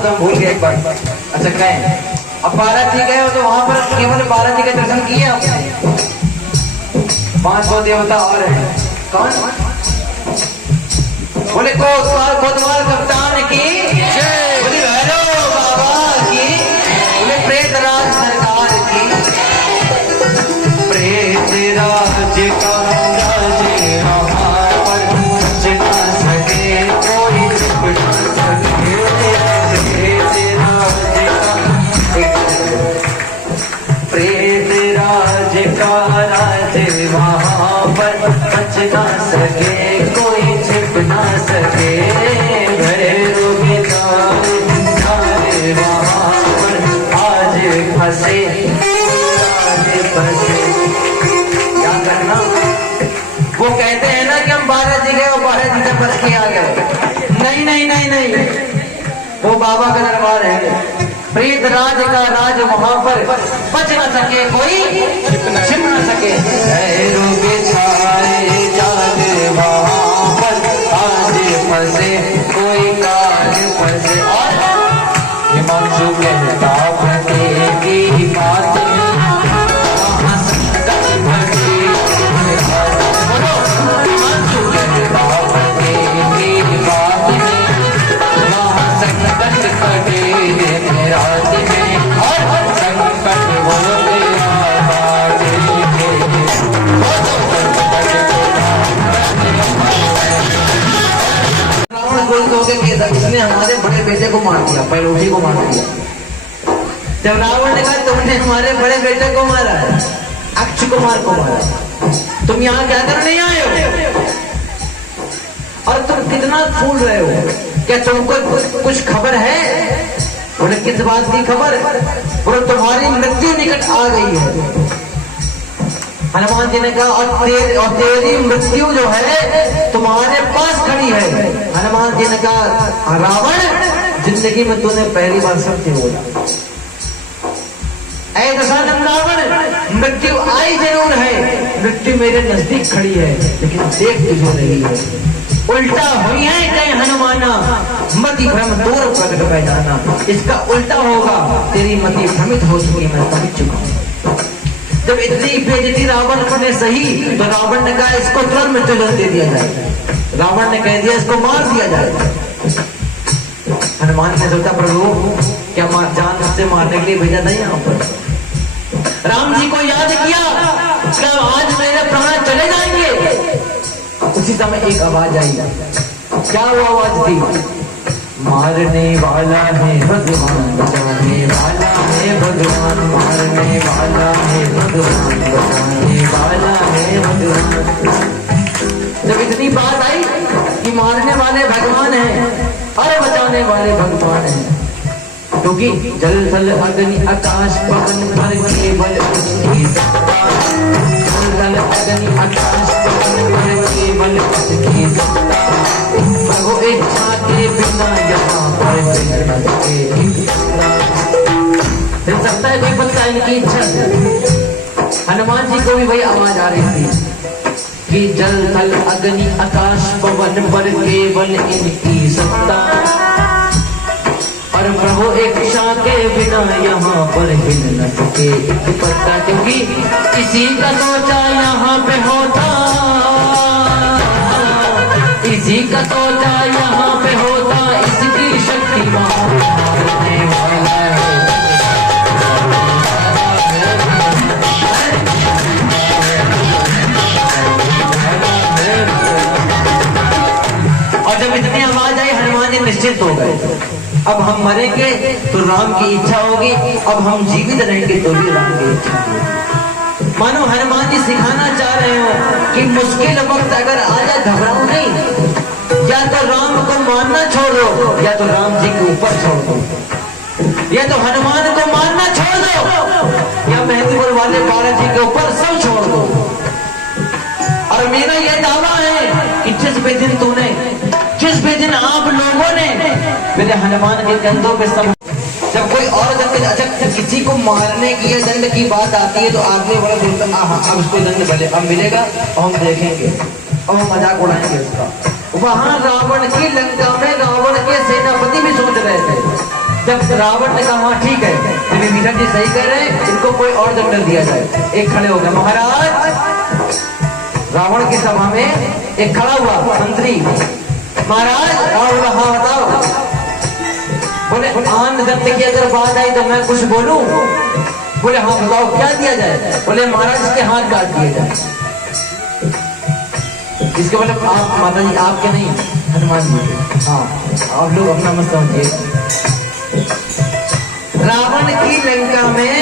अब भूल गए एक बार। अच्छा कहें, अब बालाजी गए हो तो वहां पर केवल बालाजी के दर्शन किए आपने? 500 देवता और हैं। कौन? बोले कोतवाल कप्तान की जय, बोले भैरव बाबा की, बोले प्रेतराज सरकार की। प्रेतराज का राज वहाँ पर बच ना सके कोई, छिप ना सके। प्रेतराज का राज वहाँ पर बच ना सके कोई, छिप ना सके। भैरव बिचारे वहाँ पर आज फंसे, आज फंसे। क्या करना? वो कहते हैं ना कि हम बालाजी गए और बालाजी से बच के आ गए। नहीं नहीं नहीं नहीं, वो बाबा का दरबार है। प्रेतराज का राज वहाँ पर बच न सके कोई, छिप न सके। भैरव बिछाए जाल वहाँ पर आज फंसे कोई काज फंसे। और हिमांशु कहता फटे की बात में, वहाँ संकट फटे। हिमांशु कहता फटे की बात में, वहाँ संकट फटे रात में। और संकट हो गया इसने हमारे बड़े बेटे को मार दिया, पैरोठी को मार दिया। जब रावण ने कहा तुमने हमारे बड़े बेटे को मारा है, अक्ष कुमार को मारा, तुम यहाँ क्या करने आए हो? और तुम कितना फूल रहे हो? क्या तुमको कुछ खबर है? बोले किस बात की खबर? बोले तुम्हारी मृत्यु निकट आ गई है। हनुमान जी ने कहा और तेरी मृत्यु जो है तुम्हारे पास खड़ी है। हनुमान जी ने कहा रावण, जिंदगी में तूने पहली बार सत्य बोला। ऐ दशानन रावण, मृत्यु आई जरूर है, मृत्यु मेरे नजदीक खड़ी है, लेकिन देख तुझे रही है। उल्टा हुई है कहीं हनुमाना, मति भ्रम दूर प्रकट पहचाना। इसका उल्टा होगा, तेरी मति भ्रमित हो चुकी, मैं समझ चुका हूं। जब इतनी बेइज्जती रावण को ने सही, तो रावण ने कहा इसको तुरंत मृत्युदंड दे दिया जाए। रावण ने कह दिया इसको मार दिया जाए। हनुमान ने सोचा प्रभु क्या जान से मारने के लिए भेजा था यहाँ पर। राम जी को याद किया, क्या आज मेरे प्राण चले जाएंगे। उसी समय एक आवाज आई। क्या वो आवाज थी? मारने वाला है भगवान, बचाने वाला है भगवान, मारने वाला है भगवान, बचाने वाला है भगवान। जब इतनी बात आई कि मारने वाले भगवान हैं और बचाने वाले भगवान हैं, क्योंकि जल थल अग्नि आकाश पवन पर केवल उसकी सत्ता, जल थल अग्नि आकाश पवन पर केवल उसकी सत्ता, प्रभु इच्छा के बिना यहाँ पर बिन सकता है कोई बंदा, इनकी इच्छा से। हनुमान जी को भी वही आवाज आ रही थी कि जल थल अग्नि आकाश पवन पर केवल इनकी सत्ता, और प्रभु इच्छा के बिना यहाँ पर हिल न सके एक पत्ता, क्योंकि इसी का सोचा यहाँ पे होता, इसी का सोचा यहाँ पे होता, इसकी शक्ति मारने वाला है। और जब इतनी आवाज आई, हनुमान जी निश्चित हो गए, अब हम मरेंगे तो राम की इच्छा होगी, अब हम जीवित रहेंगे तो भी राम की इच्छा होगी। मानो हनुमान जी सिखाना चाह रहे हो कि मुश्किल वक्त अगर आ जाए घबराओ नहीं, या तो राम को मारना छोड़ दो, या तो राम जी के ऊपर छोड़ दो, या तो हनुमान को मारना छोड़ दो, या मेहंदीपुर वाले बालाजी के ऊपर सब छोड़ दो। और मेरा यह दावा है कि जिस भी दिन तूने, जिस भी दिन आप लोगों ने मेरे हनुमान के कंधों पे सब, जब कोई और अचानक किसी को मारने की या दंड की बात आती है तो आदमी बड़ा बोलता है हाँ अब उसको दंड मिले, अब मिलेगा और हम देखेंगे और हम मजाक उड़ाएंगे उसका। वहां रावण की लंका में रावण के सेनापति भी सोच रहे थे, जब रावण ने कहा हाँ ठीक है विभीषण जी सही कह रहे हैं, इनको कोई और दंड दिया जाए। एक खड़े हो गए महाराज, रावण की सभा में एक खड़ा हुआ मंत्री, महाराज रावण हाँ बताओ। बोले आन दत्त की अगर बात आई तो मैं कुछ बोलूं? बोले हाँ बताओ क्या दिया जाए? बोले महाराज इसके हाथ काट दिए जाए। इसके बोले आप माता जी आपके नहीं, हनुमान जी के। हाँ आप लोग अपना मत समझिए। रावण की लंका में,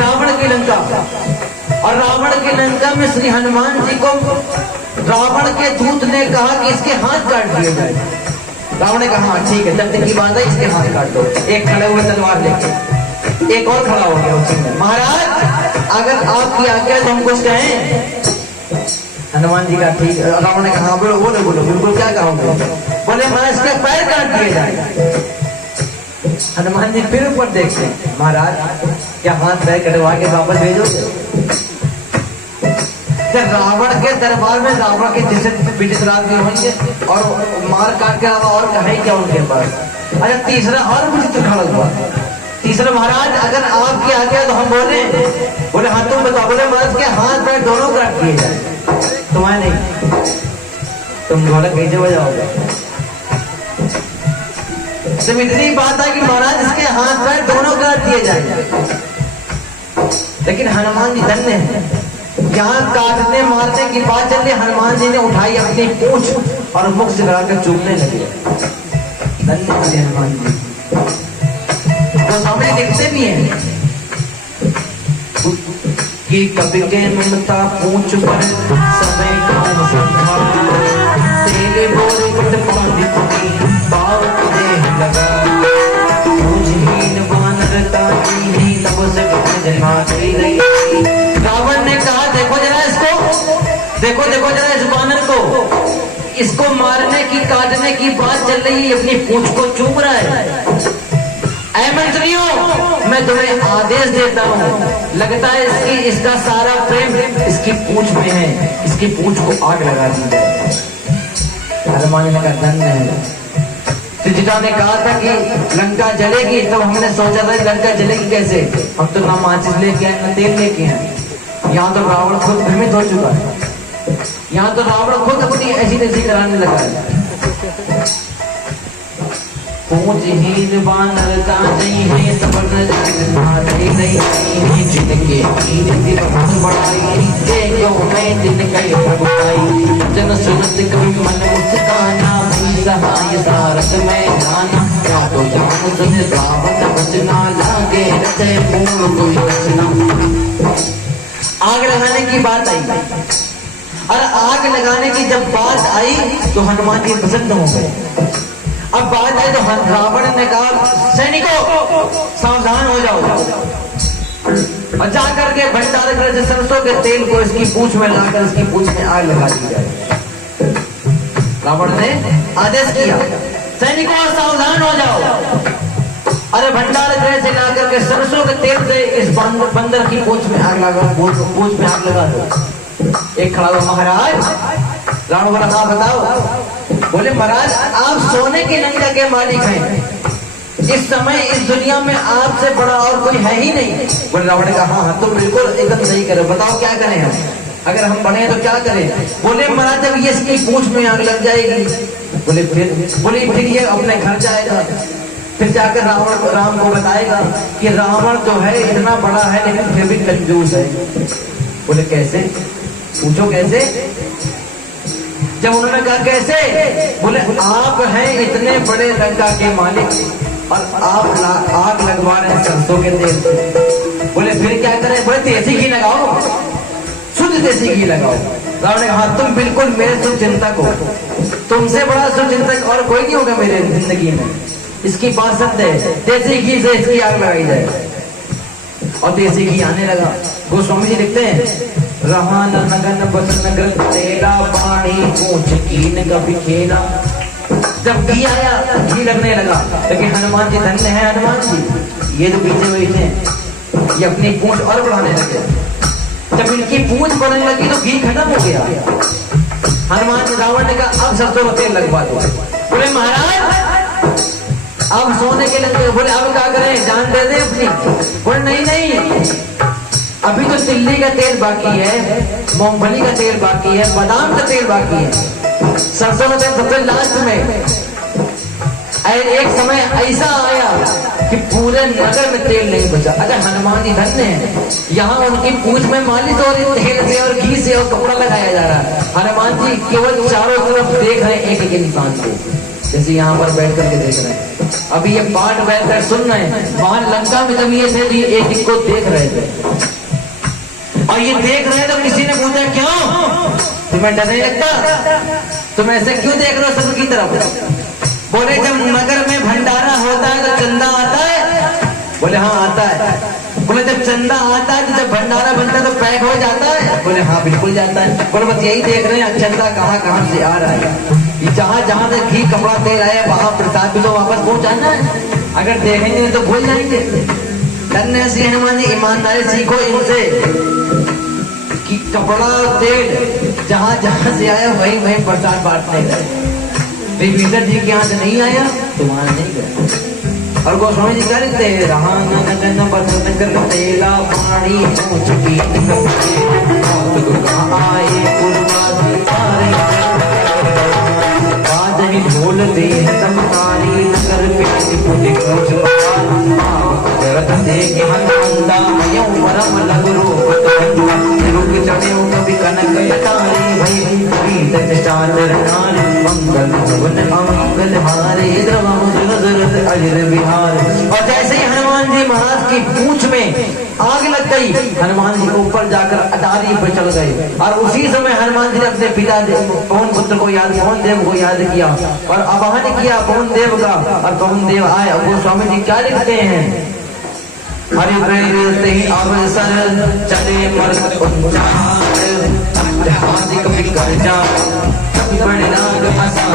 रावण की लंका, और रावण की लंका में श्री हनुमान जी को रावण के दूत ने कहा कि इसके हाथ काट दिए जाए। रावण ने कहा ठीक है, जब तक की बात है इसके हाथ काट दो। एक खड़े हुए तलवार लेके, एक और खड़ा हो गया उसी में। महाराज अगर आपकी आज्ञा तो हम कुछ कहें? हनुमान जी का ठीक। रावण ने कहा बोलो बोलो बोलो, बिल्कुल क्या कहोगे? बोले मैं इसके पैर काट दिए जाए। हनुमान जी फिर ऊपर देखते, महाराज क्या हाथ पैर कटवा के वापस भेजोगे? रावण के दरबार में रावण के जैसे विचित्र आदमी होंगे और मार काट के अलावा और है क्या उनके पास? अच्छा तीसरा और विचित्र खड़ा हुआ, तीसरा महाराज अगर आपकी आज्ञा तो हम बोले। बोले हाँ तुम बताओ। बोले महाराज के हाथ पैर दोनों काट दिए जाए। तुम्हें नहीं, तुम ढोलक कैसे बजाओगे? जब इतनी बात है कि महाराज इसके हाथ पैर दोनों काट दिए जाए, लेकिन हनुमान जी धन्य है, यहाँ काटने मारने की बात चल रही, हनुमान जी ने उठाई अपनी पूंछ और मुख से लगाकर चूमने लगे। धन्य हनुमान जी, वो सामने दिखते भी हैं कि कभी के ममता पूंछ पर समय का संभाल, तेरे बोरे कुट पानी पाव देह लगा, पूंछहीन वानरता ही तब से जन्मा गई। रावण ने कहा देखो जरा इसको, देखो देखो जरा इस वानर को, इसको मारने की काटने की बात चल रही है, अपनी पूंछ को चूम रहा है। ऐ मंत्रियों मैं तुम्हें आदेश देता हूँ, लगता है इसका सारा प्रेम इसकी पूंछ में है, इसकी पूंछ को आग लगा दी जाए। हनुमान जी का धन्य है। त्रिजटा ने कहा था कि लंका जलेगी, तब हमने सोचा था लंका जलेगी कैसे, हम तो ना माचिस लेके आए ना तेल लेके आए। यहाँ तो रावण खुद भ्रमित हो चुका है, यहाँ तो रावण खुद अपनी ऐसी तैसी कराने लगा है। पूंछहीन बानर का नहीं है, सबर न जाने नहीं है, जिनके कीर्ति बहुत बड़ाई, देखो मैं दिन कई प्रभुताई, जन सुनत कवि मन मुस्काना, सहाय सारथ में जाना, क्या तो जान सुन रावण बचना, लागे रचे मूल कोई रचना। आग लगाने की बात आई, और आग लगाने की जब बात आई तो हनुमान जी प्रसन्न हो गए। अब बात आई तो रावण ने कहा, सैनिकों सावधान हो जाओ, और जाकर के भंडार से सरसों के तेल को इसकी पूंछ में लाकर इसकी पूंछ में आग लगा दी जाए। रावण ने आदेश किया, सैनिकों सावधान हो जाओ, अरे भंडार गृह से लाकर के सरसों के तेल से इस बंदर की पूंछ में आग लगा, पूंछ में आग लगा दो। एक खड़ा हुआ, महाराज। रावण बोला, हाँ बताओ। बोले, महाराज आप सोने की लंका के मालिक हैं, इस समय इस दुनिया में आपसे बड़ा और कोई है ही नहीं। बोले रावण ने कहा, हाँ तुम बिल्कुल एकदम सही करो, बताओ क्या करें हम, अगर हम बने तो क्या करें। बोले, महाराज जब ये इसकी पूंछ में आग लग जाएगी, बोले फिर ये अपने घर जाएगा, फिर जाकर राम को बताएगा कि रावण जो है इतना बड़ा है लेकिन फिर भी कंजूस है। बोले कैसे, पूछो कैसे। जब उन्होंने कहा कैसे, बोले आप हैं इतने बड़े लंका के मालिक और आप आग लगवा रहे हैं सरसों के तेल से। बोले फिर क्या करें। बोले देसी घी लगाओ, शुद्ध देसी घी लगाओ। रावण ने कहा, तुम बिल्कुल मेरे शुभचिंतक हो, तुमसे बड़ा शुभचिंतक और कोई नहीं होगा मेरे जिंदगी में। इसकी बात सत्य है, देसी घी से इसकी आग लगाई जाए। और देसी घी आने लगा। गोस्वामी जी लिखते हैं, रहा नगन बसन ग्रंथ तेरा, पानी पूछ कीन कभी खेला। जब घी आया, घी लगने लगा, लेकिन हनुमान जी धन्य है। हनुमान जी ये जो पीछे बैठे हैं, ये अपनी पूंछ और बढ़ाने लगे। जब इनकी पूंछ बढ़ने लगी तो घी खत्म हो गया। हनुमान जी, रावण ने कहा, अब सरसों का तेल लगवा दो। बोले महाराज अब सोने के लगे। बोले अब क्या करें, जान दे दे अपनी। बोले नहीं, अभी तो तिल्ली का तेल बाकी है, मूंगफली का तेल बाकी है, बादाम का तेल बाकी है, सरसों का तेल सबसे लास्ट में। एक समय ऐसा आया कि पूरे नगर में तेल नहीं बचा। अच्छा हनुमान जी धन्य है, यहाँ उनकी पूंछ में मालिश हो रही तेल से और घी से और कपड़ा लगाया जा रहा है। हनुमान जी केवल चारों तरफ देख रहे हैं एक एक इंसान को, जैसे यहाँ पर बैठ करके देख रहे हैं। अभी ये पाठ बैठकर सुन रहे हैं, वहां लंका में जब ये थे एक एक को देख रहे थे। और ये देख रहे तो किसी ने पूछा, क्यों तुम्हें डर नहीं लगता, तुम ऐसे क्यों देख रहे हो सबकी तरफ। बोले जब नगर में भंडारा होता है तो चंदा आता है। बोले हाँ आता है। बोले जब चंदा आता है तो जब भंडारा बनता है तो पैक हो जाता है। बोले हाँ बिल्कुल जाता है। बोले बस यही देख रहे हैं चंदा कहाँ कहाँ से आ रहा है, जहाँ जहाँ से घी कपड़ा तेल आया वहां प्रसाद भी तो वापस पहुंचाना है, अगर देखेंगे तो भूल जाएंगे। धन्य श्री हनुमान जी, ईमानदारी सीखो इनसे कि कपड़ा तेल जहाँ जहाँ से आया वहीं वहीं प्रसाद बांटने गए। विभीषण जी के यहाँ से नहीं आया तो वहां नहीं गए। और गोस्वामी जी क्या लिखते हैं, तेला पानी ढोल दे तमकारी नगर पे पुण्य कोच रथ देख हनुमंदा मयं परम लगरो रुक चढ़े कभी कनक अटारी भई कभी चादर नाल मंगल भवन अमंगल हारे द्रवमुद्र अजर विहार। और जैसे ही हनुमान जी महाराज की पूंछ में आग लग गई, हनुमान जी ऊपर जाकर अटारी पर चल गए। और उसी समय हनुमान जी ने अपने पिता पवन पुत्र को याद, पवन देव को याद किया और आवाहन किया पवन देव का, और पवन देव आए। और गोस्वामी जी क्या लिखते हैं, हरि प्रेरित ही अवसर चले मर्द उच्चार हार्दिक विकर जा परिणाम आसान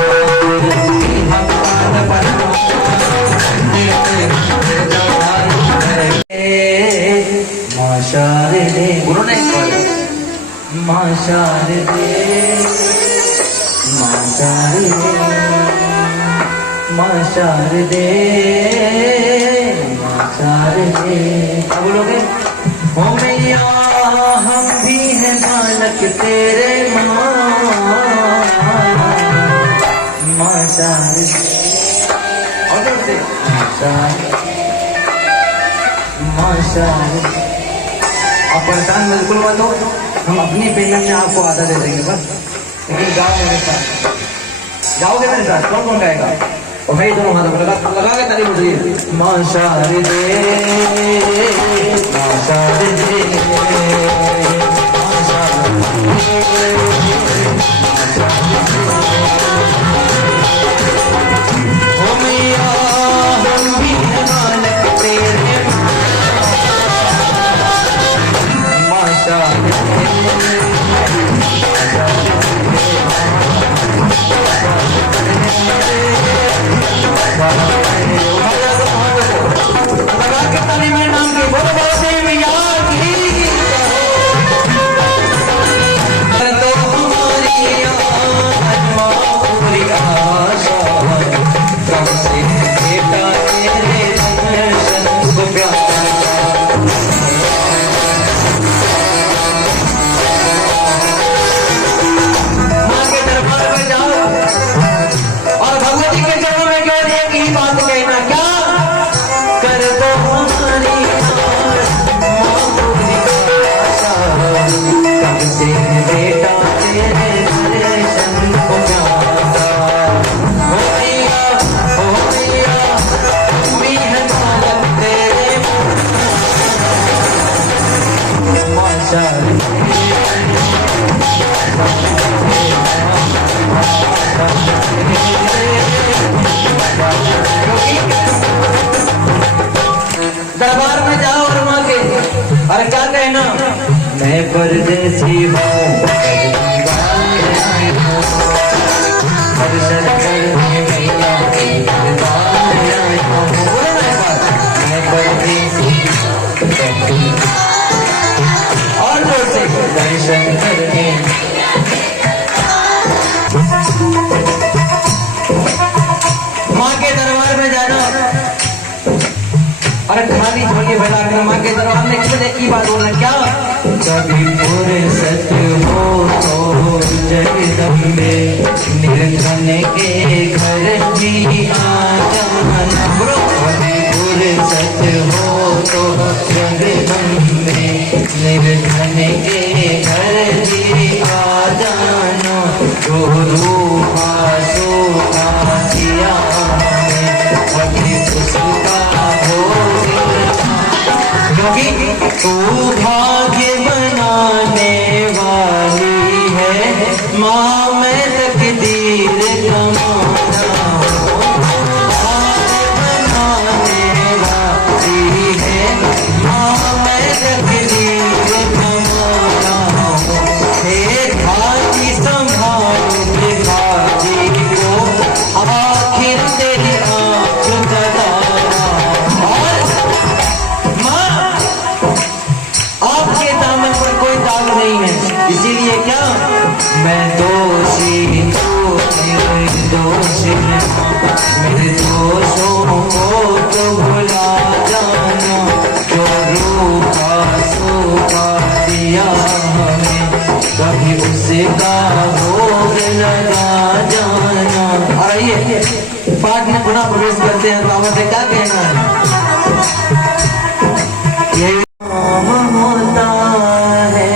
शारदे बोलो ना एक बार। माँ शारदे माँ शारदे माँ शारदे माँ शारदे। क्या बोलोगे? हो मैया हम भी हैं बालक तेरे माँ माँ शारदे। और जोर से माँ शारदे माँ शारदे। आप परेशान बिल्कुल मत हो, हम अपनी पेमेंट में आपको आधा दे देंगे बस। लेकिन जाओ मेरे साथ, जाओगे मेरे साथ? कौन कौन गाएगा? और भाई दोनों हाथों को लगा के ताली बजाइए। माँ शारदे माँ शारदे माँ शारदे। ओ मैया हम भी हैं बालक तेरे माँ शारदे। लगा के ताली मेरे नाम की बोलो बोलो देवी मैया की। तो हमारी पूरी आशा कब से बेटा तेरे दर्शन को प्यार माँ के दरबार में जाओ और भगवती के चरणों में केवल एक ही बात कहना, क्या कर दो हमारी माँ पूरी आशा कब से बेटा तेरे दर्शन को प्यारा। हो मैया भी है बालक तेरे माँ शारदे। दरबार में जाओ और माँ के, और क्या कहना? मैं परदेसी हूँ दर्शन करने मैया के दरबार आया हूँ। बोलो ना एक बार। मैं परदेसी और जोर से दर्शन करने। माँ के दरबार में जाना और खाली झोली फैला कर माँ के दरबार में केवल एक ही बात बोलना, क्या? कभी पूरे सत्य हो तो जगदम्बे निर्धन के घर भी आ जाना। कभी पूरे सत्य हो तो जगदम्बे निर्धन के घर भी आ जाना। जो रूपा सोखा किया कभी उसका क्योंकि तू भाग्य बनाने वाली है माँ, मैं तकदीर कमाना हूँ। भाग्य बनाने वाली है माँ, मैं तकदीर कमाना हूँ। हे घाटी संभाल घाटी को आखिर तेरी आँख बताना। आपके दामन पर कोई दाग नहीं है, इसीलिए क्या? मैं दोषी तो निर्दोषी मेरे दोषों को तो भुला जाना। जो रूखा सूखा दिया हमें कभी उसका भोग लगा जाना। और आइए पाठ में पुनः प्रवेश करते हैं। बाबा से क्या कहना है? होता है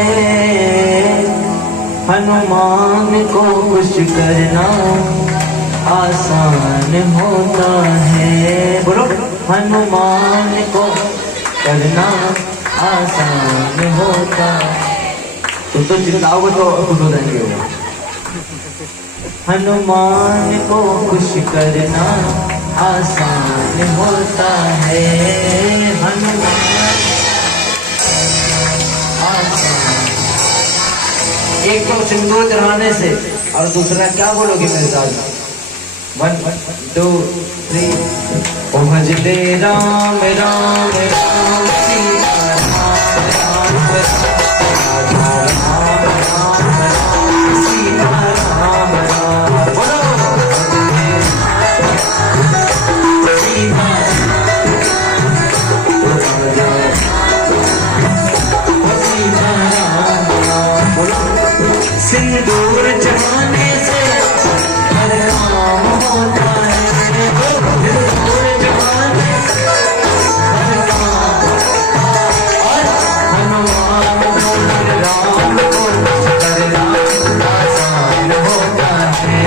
हनुमान को खुश करना आसान होता है। बोलो, हनुमान को करना आसान होता। तो चिल्लाओगे तो खुश हो जाएंगे वो। हनुमान को खुश करना आसान होता है। हनुमान एक तो सिंदूर चढ़ाने से, और दूसरा क्या बोलोगे मेरे साथ? 1 2 3 ओ भजते राम राम राम सीता राम राम राम। सिंदूर चढ़ाने से हर काम होता है, सिंदूर चढ़ाने से हर काम, और हनुमान को राम को करना आसान होता है।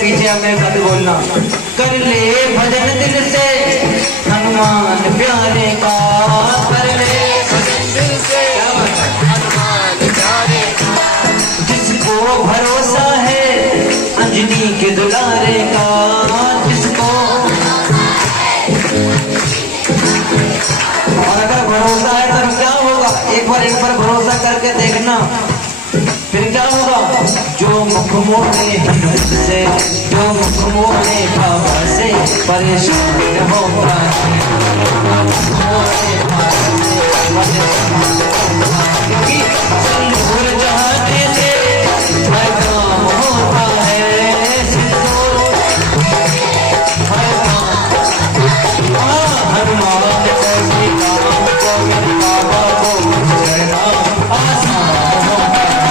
पीछे अपने साथ बोलना, कर ले भजन दिल से हनुमान प्यारे का, कर ले भजन दिल से हनुमान प्यारे का, जिसको भरोसा है अंजनी के दुलारे का, जिसको, और अगर भरोसा है तो क्या होगा, एक बार भरोसा करके देखना, फिर क्या होगा, जो मुख मोड़े हिम्मत से, जो मुख मोड़े बाबा से परेशान होता है, क्योंकि सिंदूर चढ़ाने से हर काम होता है, सिंदूर हर काम, हनुमान ऐसे काम को मेरे बाबा को करना आसान होता है।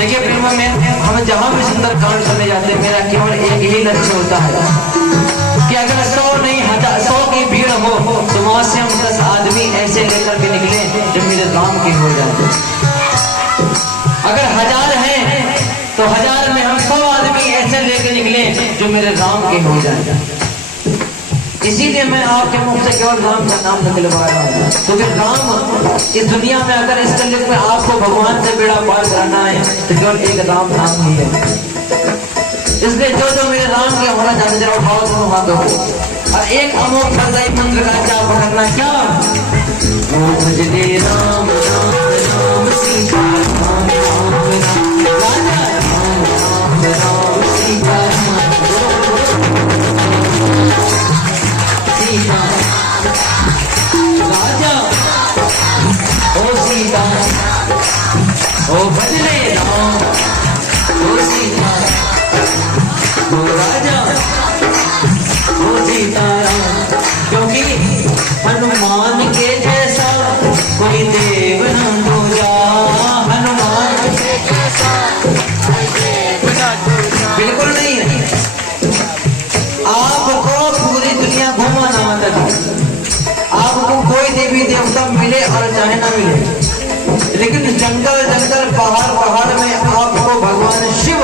देखिए प्रेमा में हम जहां भी सुंदर कांड करने जाते हैं, मेरा केवल एक ही लक्ष्य होता है कि अगर 100 नहीं 100 की भीड़ हो तो वहां से हम 10 आदमी ऐसे लेकर के निकले जो मेरे राम के हो जाते। अगर 1000 हैं तो 1000 में हम 100 आदमी ऐसे लेकर निकले जो मेरे राम के हो जाए। इसीलिए मैं आपके मुख से केवल राम का नाम निकलवा रहा हूँ, क्योंकि राम इस दुनिया में, अगर इस कलयुग में आपको भगवान से बेड़ा पार कराना है तो केवल एक राम नाम ही है। इसलिए जो मेरे राम के होना चाहते जरा उठाओ दोनों हाथों को और एक अमोघ फलदायी मंत्र का जाप करना। क्या? ओम भजते राम राम राम सीता राम राम राजा राम राम राम सीता सीता राजा ओ सीता ओ भजले राम ओ सीता ओ राजा ओ सीताराम। क्योंकि हनुमान के जैसा कोई देव न दूजा, हनुमान के जैसा कोई देव न दूजा। बिल्कुल नहीं है। आपको पूरी दुनिया घुमाना आता था, आपको कोई देवी देवता मिले और चाहे ना मिले, लेकिन जंगल जंगल पहाड़ पहाड़ में आपको भगवान शिव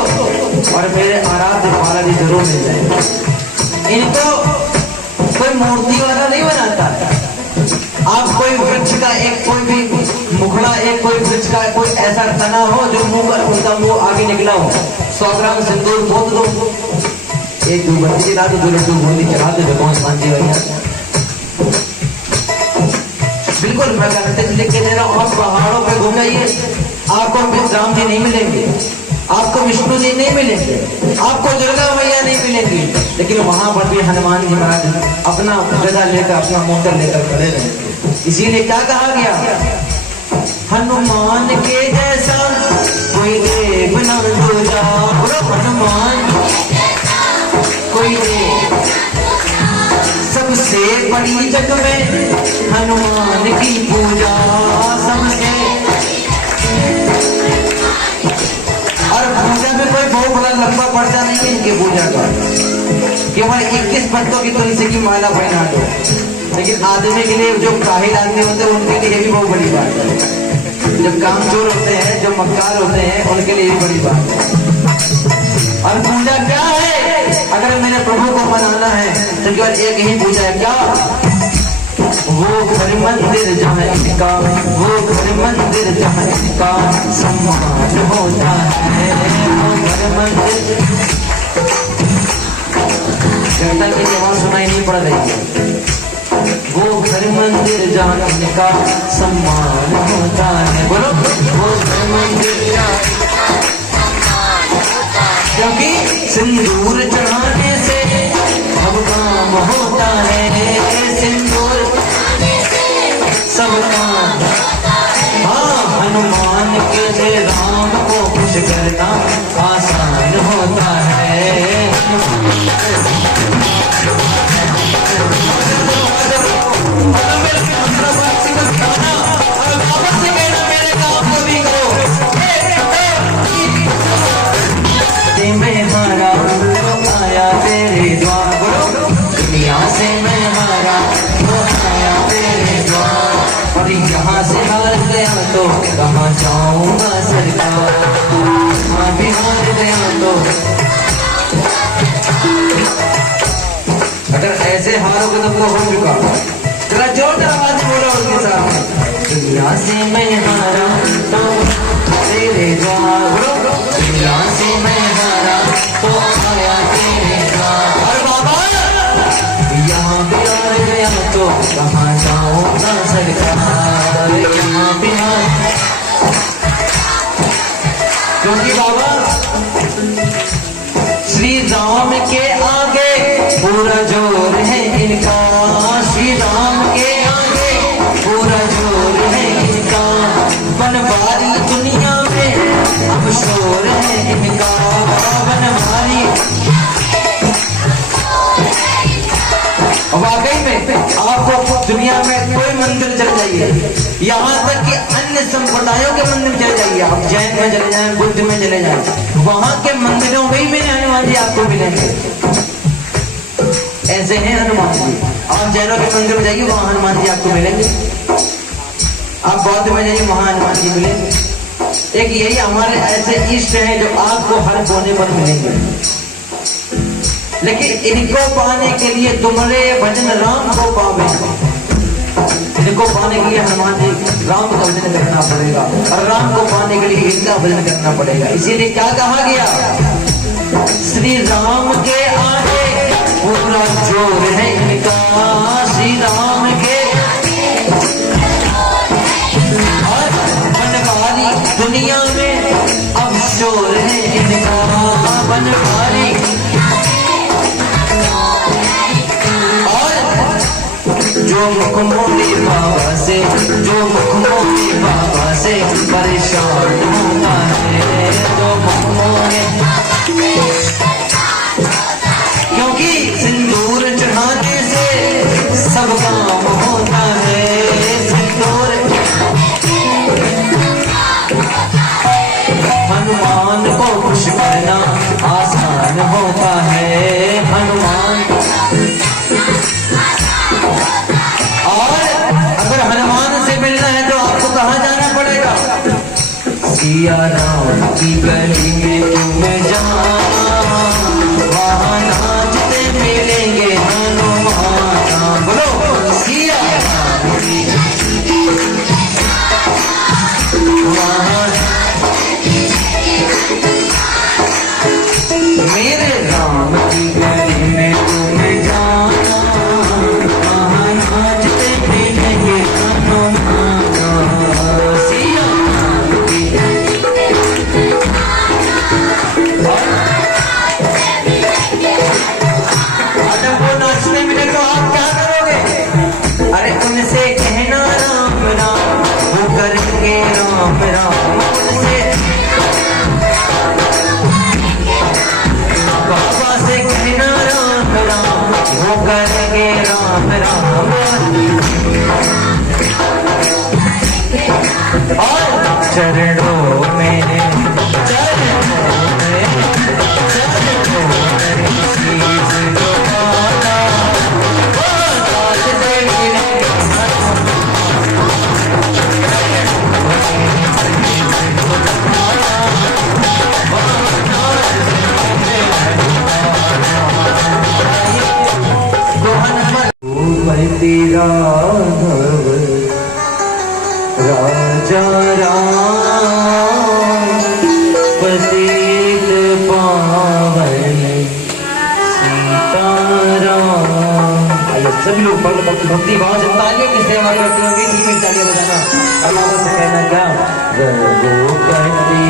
और मेरे आराध्य बालाजी जरूर मिल जाए। इनको कोई मूर्ति वाला नहीं बनाता। आप कोई वृक्ष का एक कोई भी मुखड़ा, एक कोई वृक्ष का कोई ऐसा तना हो जो मुंह पर उनका मुंह आगे निकला हो, 100 ग्राम सिंदूर बोल दो, एक धूपबत्ती जला दो, 2 लड्डू बूंदी चढ़ा दो, भगवान शांति हो गया। बिल्कुल मैं करते लिख के दे रहा हूँ। आप पहाड़ों पे घूमिए, आपको राम जी नहीं मिलेंगे, आपको विष्णु जी नहीं मिलेंगे, आपको दुर्गा मैया नहीं मिलेंगी, लेकिन वहां पर भी हनुमान जी महाराज अपना गदा लेकर, अपना मोटर लेकर खड़े रहेंगे। इसीलिए क्या कहा गया, हनुमान के जैसा कोई देव न दूजा, हनुमान कोई देव, सबसे बड़ी जग में हनुमान की पूजा, सबसे, और पूजा में कोई बहुत बड़ा केवल 21 पत्तों की तुलसी की माला पहना दो, लेकिन आदमी के लिए जो काहिल आदमी होते हैं उनके लिए भी बहुत बड़ी बात है। जो कामचोर होते हैं, जो मक्कार होते हैं, उनके लिए भी बड़ी बात है। और पूजा क्या है? अगर मेरे प्रभु को मनाना है तो केवल एक ही पूजा है, क्या? वो घर मंदिर जहाँ इनका, वो घर मंदिर जहाँ इनका सम्मान होता है, वो घर मंदिर। कीर्तन की आवाज सुनाई नहीं पड़ रही है। वो घर मंदिर जहाँ इनका सम्मान होता है, बोलो वो घर मंदिर जहाँ, क्योंकि सिंदूर चढ़ाने से सब काम होता है, सिंदूर सब काम। हाँ, हनुमान के लिए राम को खुश करना आसान होता है। आया तेरे द्वार, बोलो दुनिया से मैं हारा तो आया तेरे द्वार, और यहाँ से हार गया तो कहाँ जाऊंगा सरकार, हाँ भी हार गया तो। अगर ऐसे हारोगे तो हो चुका। जरा जोरदार आवाज बोलो उनके साथ, दुनिया से मैं हारा तो तेरे द्वार, बोलो दुनिया से मैं हारा तो आया तेरे द्वार, और बाबा यहाँ भी हार गया तो कहाँ जाऊंगा सरकार, यहाँ भी हार। क्योंकि बाबा श्री राम के आगे पूरा जोर है इनका, श्री राम के आगे पूरा जोर है इनका, बनवारी दुनिया में अब शोर है इनका, बनवारी। वाकई में आपको दुनिया में कोई मंदिर चल जाइए, यहाँ तक कि अन्य संप्रदायों के मंदिर चले जाइए, आप जैन में चले जाएं, बुद्ध में चले जाएं, वहां के मंदिरों में भी हनुमान जी आपको मिलेंगे। ऐसे हैं हनुमान जी। आप जैनों के मंदिर में जाइए, वहां हनुमान जी आपको मिलेंगे। आप बौद्ध में जाइए, वहां हनुमान जी मिलेंगे। एक यही हमारे ऐसे इष्ट हैं जो आपको हर कोने पर मिलेंगे। लेकिन इनको पाने के लिए तुम्हारे भजन राम को पावे, इनको पाने के लिए हनुमान जी राम का भजन करना पड़ेगा, और राम को पाने के लिए इनका भजन करना पड़ेगा। इसीलिए क्या कहा गया, श्री राम के आगे पूरा जोर है इनका, श्री राम के, और बनवारी दुनिया में अब शोर है इनका, बनवारी। जो मुख मोती बाबा से, जो मुख मोती बाबा से परेशान होता है, जो मुख मोती, क्योंकि सिंदूर चढ़ाने से सब काम होता है, सिंदूर। हनुमान को खुश करना आसान होता है, हनुमान। हनुमान से मिलना है तो आपको कहाँ जाना पड़ेगा, सिया राम की गली में तुम जाना, वहाँ नाचते मिलेंगे हनुमान, बोलो सिया राम की, वहाँ मेरे राम की गली में तुम जाना, वहाँ नाचते मिलेंगे हनुमान, सिया राम की। अगर वो नाचते मिले तो आप क्या करोगे, अरे उनसे कहना राम राम, वो करेंगे राम राम, उनसे बाबा से कहना राम राम, वो करेंगे राम राम, और चरणों में, चरणों में, चरणों में शीश झुका राजा राम पतित पावन सीताराम। आइए सभी लोग भक्ति भाव से तालियों की सेवा करते हुए बीच में तालियां बजाना। अल्लाह से कहना क्या, रघुपति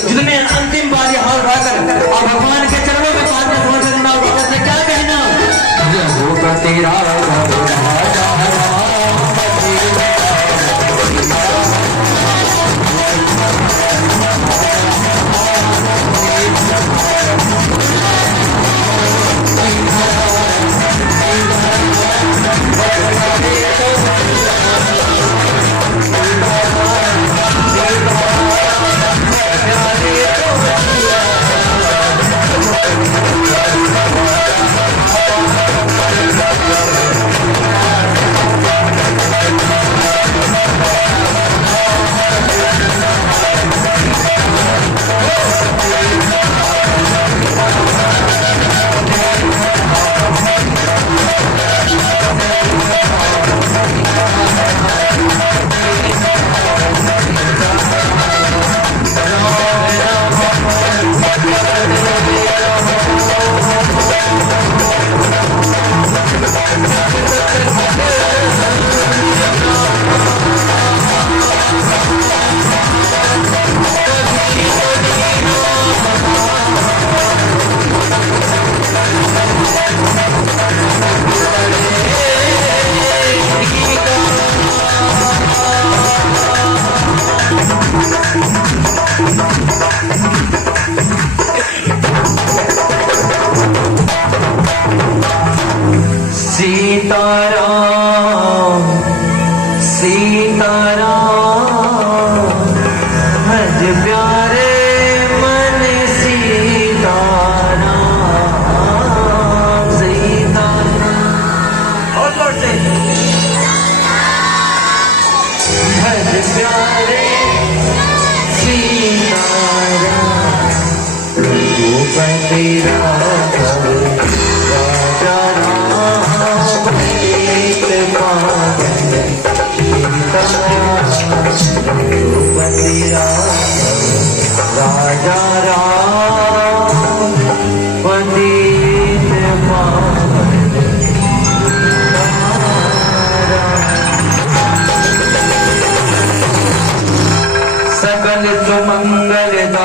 जितने अंतिम बार यहाँ उठाकर और भगवान के चरणों में पाद समर्पण करना, क्या कहना, तेरा भज प्यारे सीताराम रघुपति राघव राजा राम पतित पावन सीताराम रघुपति राघव राजा राम पतित पावन सकल सुमंगलदायक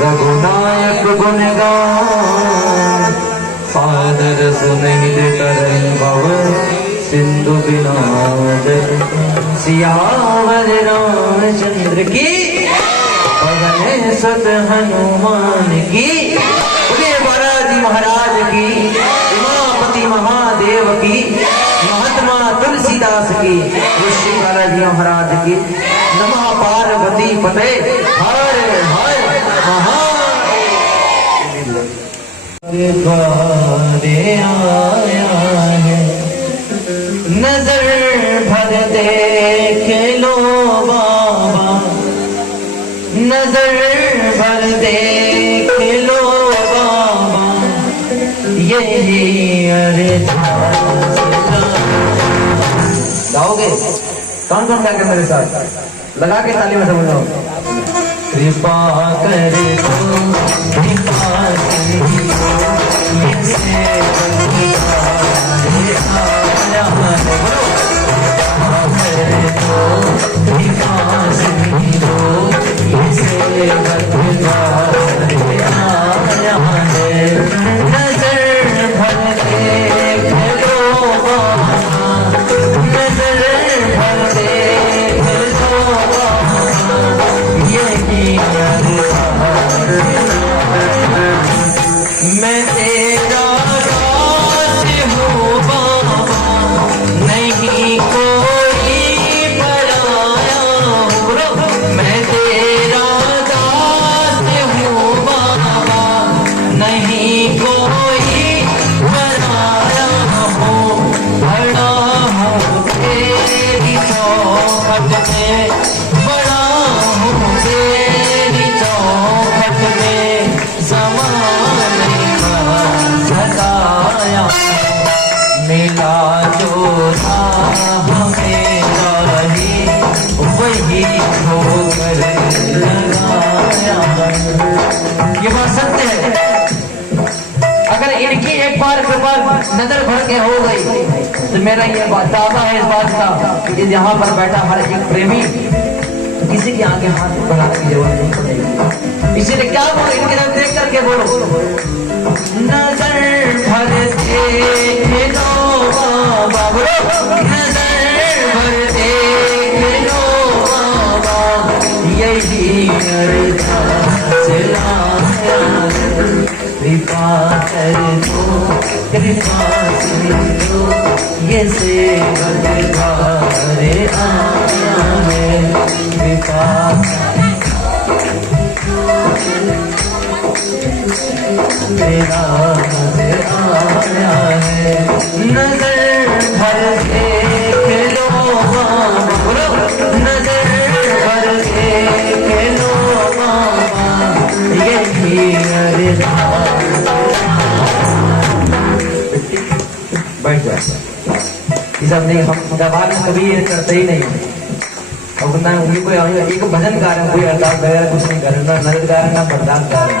रघुनायक गुणगान सादर सुनित तरन भव सिंधु विनोद सियावर रामचंद्र की पवन सत हनुमान की बोलिए बालाजी महाराज की उमापति महादेव की महात्मा तुलसीदास की श्री बालाजी महाराज की नमः पार्वती पते हर हर महादेव आया है नजर भर देख लो बाबा नजर भर देख लो बाबा यही गाओगे कौन कौन गाएगा मेरे साथ लगा के ताली में समझ लो कृपा कर दो कृपा नजर भर देख लो नजर भर देख लो यही मैं तेरा दास हूँ बाबा नहीं कोई पराया मैं तेरा दास हूँ बाबा नहीं कोई पराया हूँ बड़ा हूँ तेरी चौखट में बड़ा हूँ तेरी चौखट में समान सदाया मिला जो हमें रही वही ठोकर लगाया ये बात सत्य है अगर इनकी एक बार कृपा नजर भर के हो गई तो मेरा ये दावा है इस बात का कि यहाँ पर बैठा हर एक प्रेमी तो किसी के आगे हाथ बढ़ाने की जरूरत नहीं पड़ेगी इसीलिए क्या बोलो इनकी तरफ देख करके बोलो नजर भर देख लो बाबा बोलो नजर भर देख लो बाबा यही अरदास लाया कृपा कर दो कृपा सुन दो ये सेवक द्वारे आया है कृपा तेरा नजर आया है नजर भर देख लो बाबा बोलो नजर भर देख लो बाबा यही बैठ जाए ये सब नहीं हम दबाव में कभी ये करते ही नहीं और ना उंगली कोई एक भजन गा रहे हैं कोई अरदास वगैरह कुछ नहीं कर रहे ना नजर गा रहे ना बर्दाश्त कर रहे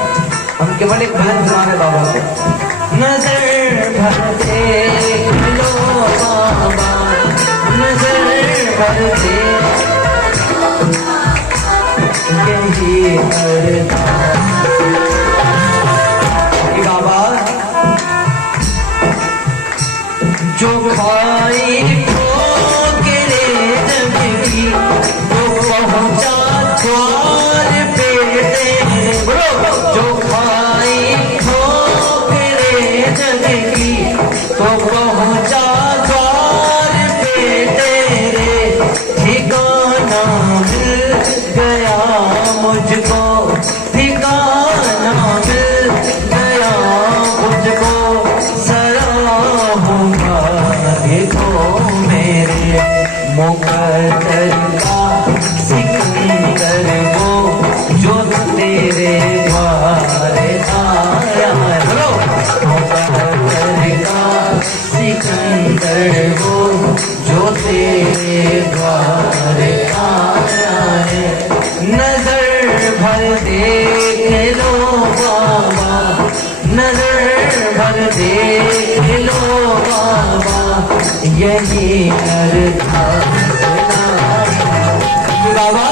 हम केवल एक भजन सुनाने बाबा को नजर भर देख लो बाबा नजर भर देख यही अरदास बाबा जो खाई ठोकरे जब की तो पहुंचा द्वार पे बोलो जो खाई ठोकरे जब की तो पहुंचा द्वार पे तेरे ठिकाना मिल गया मुझको मुकद्दर का सिकंदर वो जो तेरे द्वार आया है। मुकद्दर का सिकंदर वो जो तेरे द्वार आया है। नजर भर देख लो बाबा, नजर भर देख लो बाबा, यही अरदास बाबा।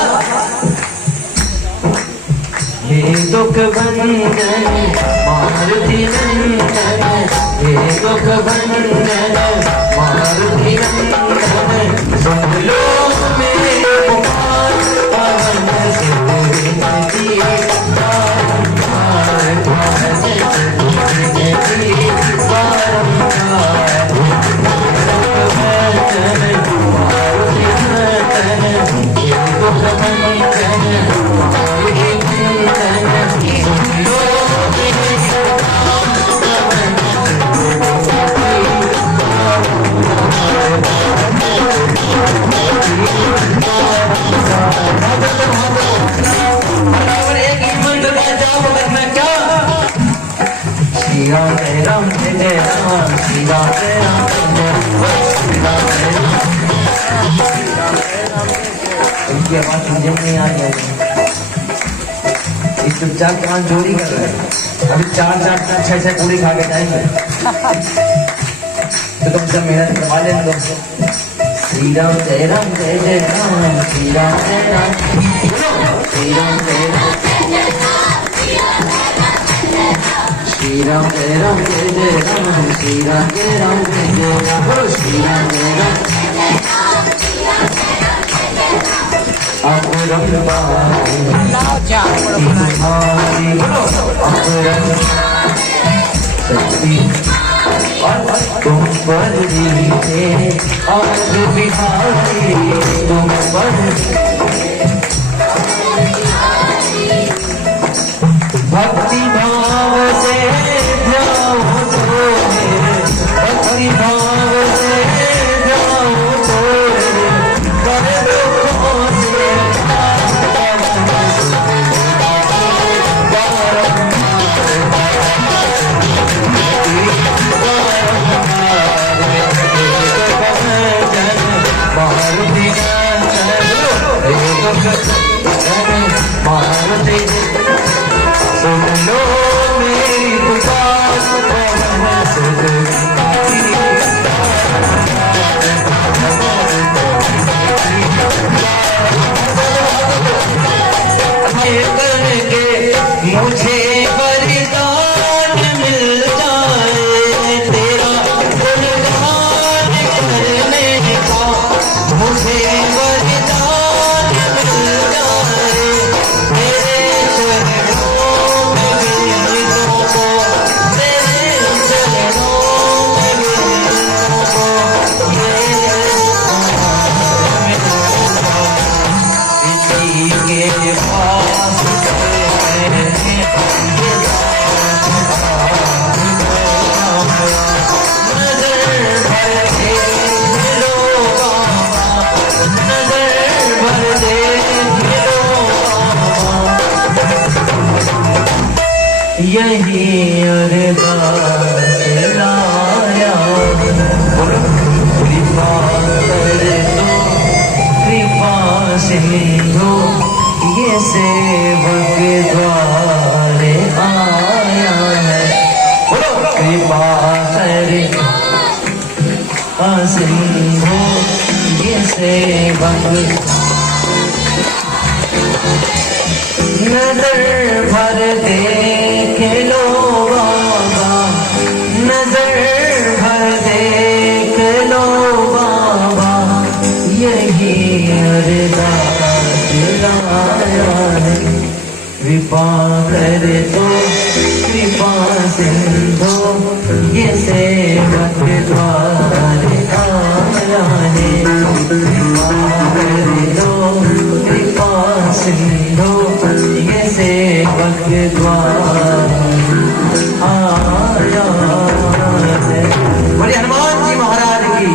हे दुख भंजन मारुति नंदन, हे दुख भंजन मारुति नंदन, सुन लो मेरे पुकार पवन सुत विनती बारंबार, पवन सुत विनती बारंबार। मारुति नंदन, हे दुख भंजन मारुति नंदन, सुन लो मेरे श्री राम जय राम जय जय राम, श्री राम जय राम जय श्री राम जय राम। इनकी आवाज समझ नहीं आ रही है, इस चुपचाप कान चोरी कर रहे हैं। अभी 4-4 पूरी खा के जाएंगे तो तुम सब मेहनत करवा लेना तुमसे। श्री राम जय राम जय जय राम, श्री राम जय राम, श्री राम जय राम, श्री राम जय राम जय जय राम, श्री राम जय राम जय जय राम, बोलो श्री राम जय राम। अपुरम शक्ति तुम पर थे आज बिहारी, तुम पर भक्ति भाव से जाओ तो भक्ति भाव से जाओ तो कर दुखों से मारुति सुन लो मेरी पुकार पवन सुत करके मुझे वरदान मिल जाए, तेरा गुणगान करने का मुझे वरदान मिल जाए, तेरे चरणों में गिरने को, तेरे चरणों में गिरने को, ये इसी के पास यही अरदास लाया, कृपा कर दो कृपा सिंधु, ये सेवक द्वारे आया है। कृपा कर सिंधु, ये सेवक नजर भर देख लो बाबा, नजर भर देख लो बाबा, यही अरदास लाया है। कृपा कर दो कृपा सिंधु, ये सेवक द्वारे आया है। कृपा कर दो कृपा सिंधु, ये सेवक द्वारे आया है। बोले हनुमान जी महाराज की,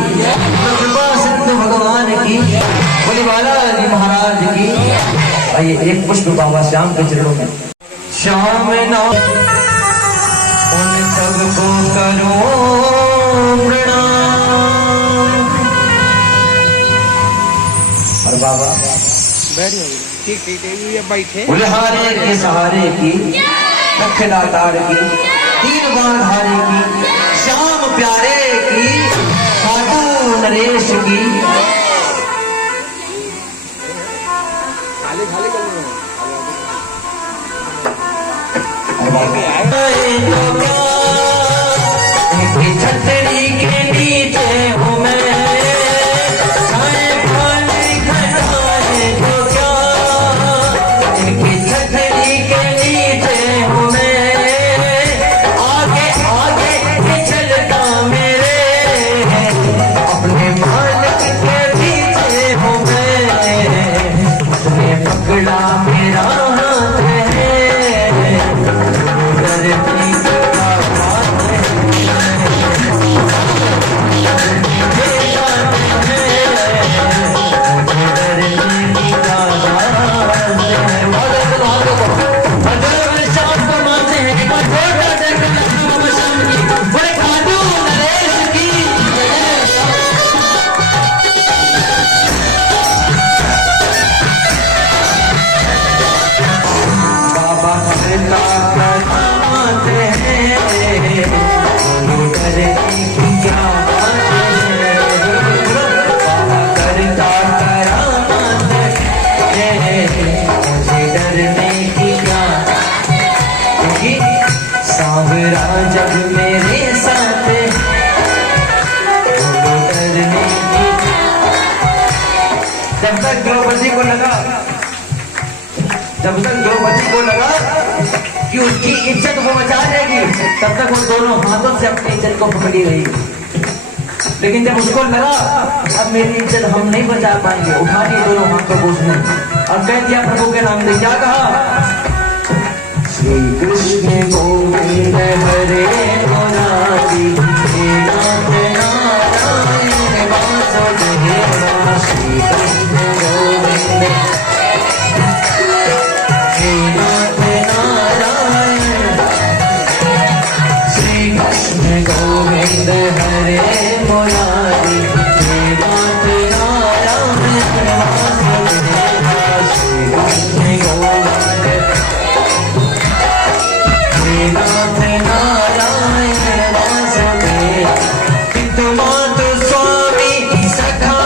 कृपा सिंधु भगवान की। की, बोले बालाजी महाराज की। आइए एक पुष्प बाबा श्याम के चरणों में। श्याम नाम उन सबको करो प्रणाम। और बाबा ठीक ठीक ये बैठे बोले हारे के सहारे की, लखना तार की, तीन बाण हारे की, श्याम प्यारे की, खाटू नरेश की। खाली खाली कर छतरी के नीचे हूँ मैं, छाए पानी खड़ाए तो क्या, इनकी छतरी के नीचे हूँ मैं, आगे आगे चलता मेरे, अपने मालिक के पीछे हूँ मैं, उसने पकड़ा मेरा हाथ है, डरती का बात है। जब मेरे साथ डरने की, जब तक द्रौपदी को लगा कि उसकी इज्जत वो बचा लेगी, तब तक वो दोनों हाथों से अपनी इज्जत को पकड़ी रही। लेकिन जब उसको लगा अब मेरी इज्जत हम नहीं बचा पाएंगे, उठा लिए दोनों हाथों को उसने और कह दिया प्रभु के नाम से। क्या कहा? श्री कृष्ण गोविंद हरे मुरारी, हे नाथ नारायण वासुदेवा। श्री कृष्ण गोविंद हे नाथ नारायण, श्री कृष्ण गोविंद हरे मुरारी, हे नाथ नारायण वासुदेवा। श्री कृष्ण गोविंद नाथ नारायण वासुदेव। तुम तो स्वामी सखा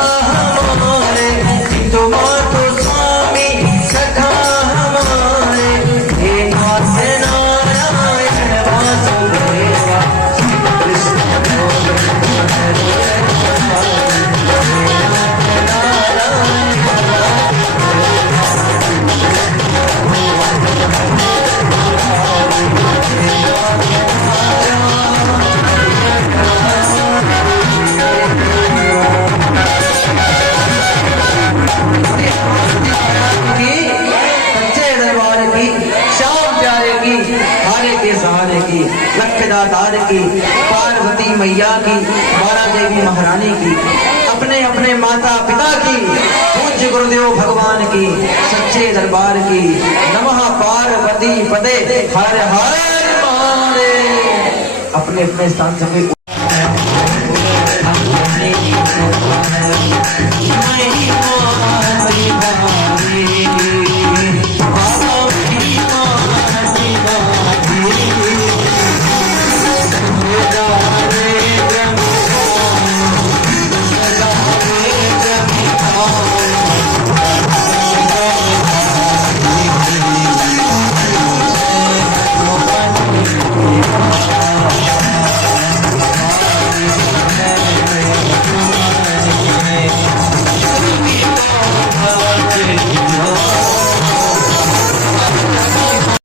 हमारे, तुम तो स्वामी सखा हमारे, हे नाथ नारायण वासुदेवा। कृष्ण गोविंद हरे मुरारी, हे नाथ नारायण लखदातार की, पार्वती मैया की, बारा देवी महारानी की, अपने अपने माता पिता की, पूज्य गुरुदेव भगवान की, सच्चे दरबार की। नमः पार्वती पते हर हर महादेव। अपने अपने स्थान से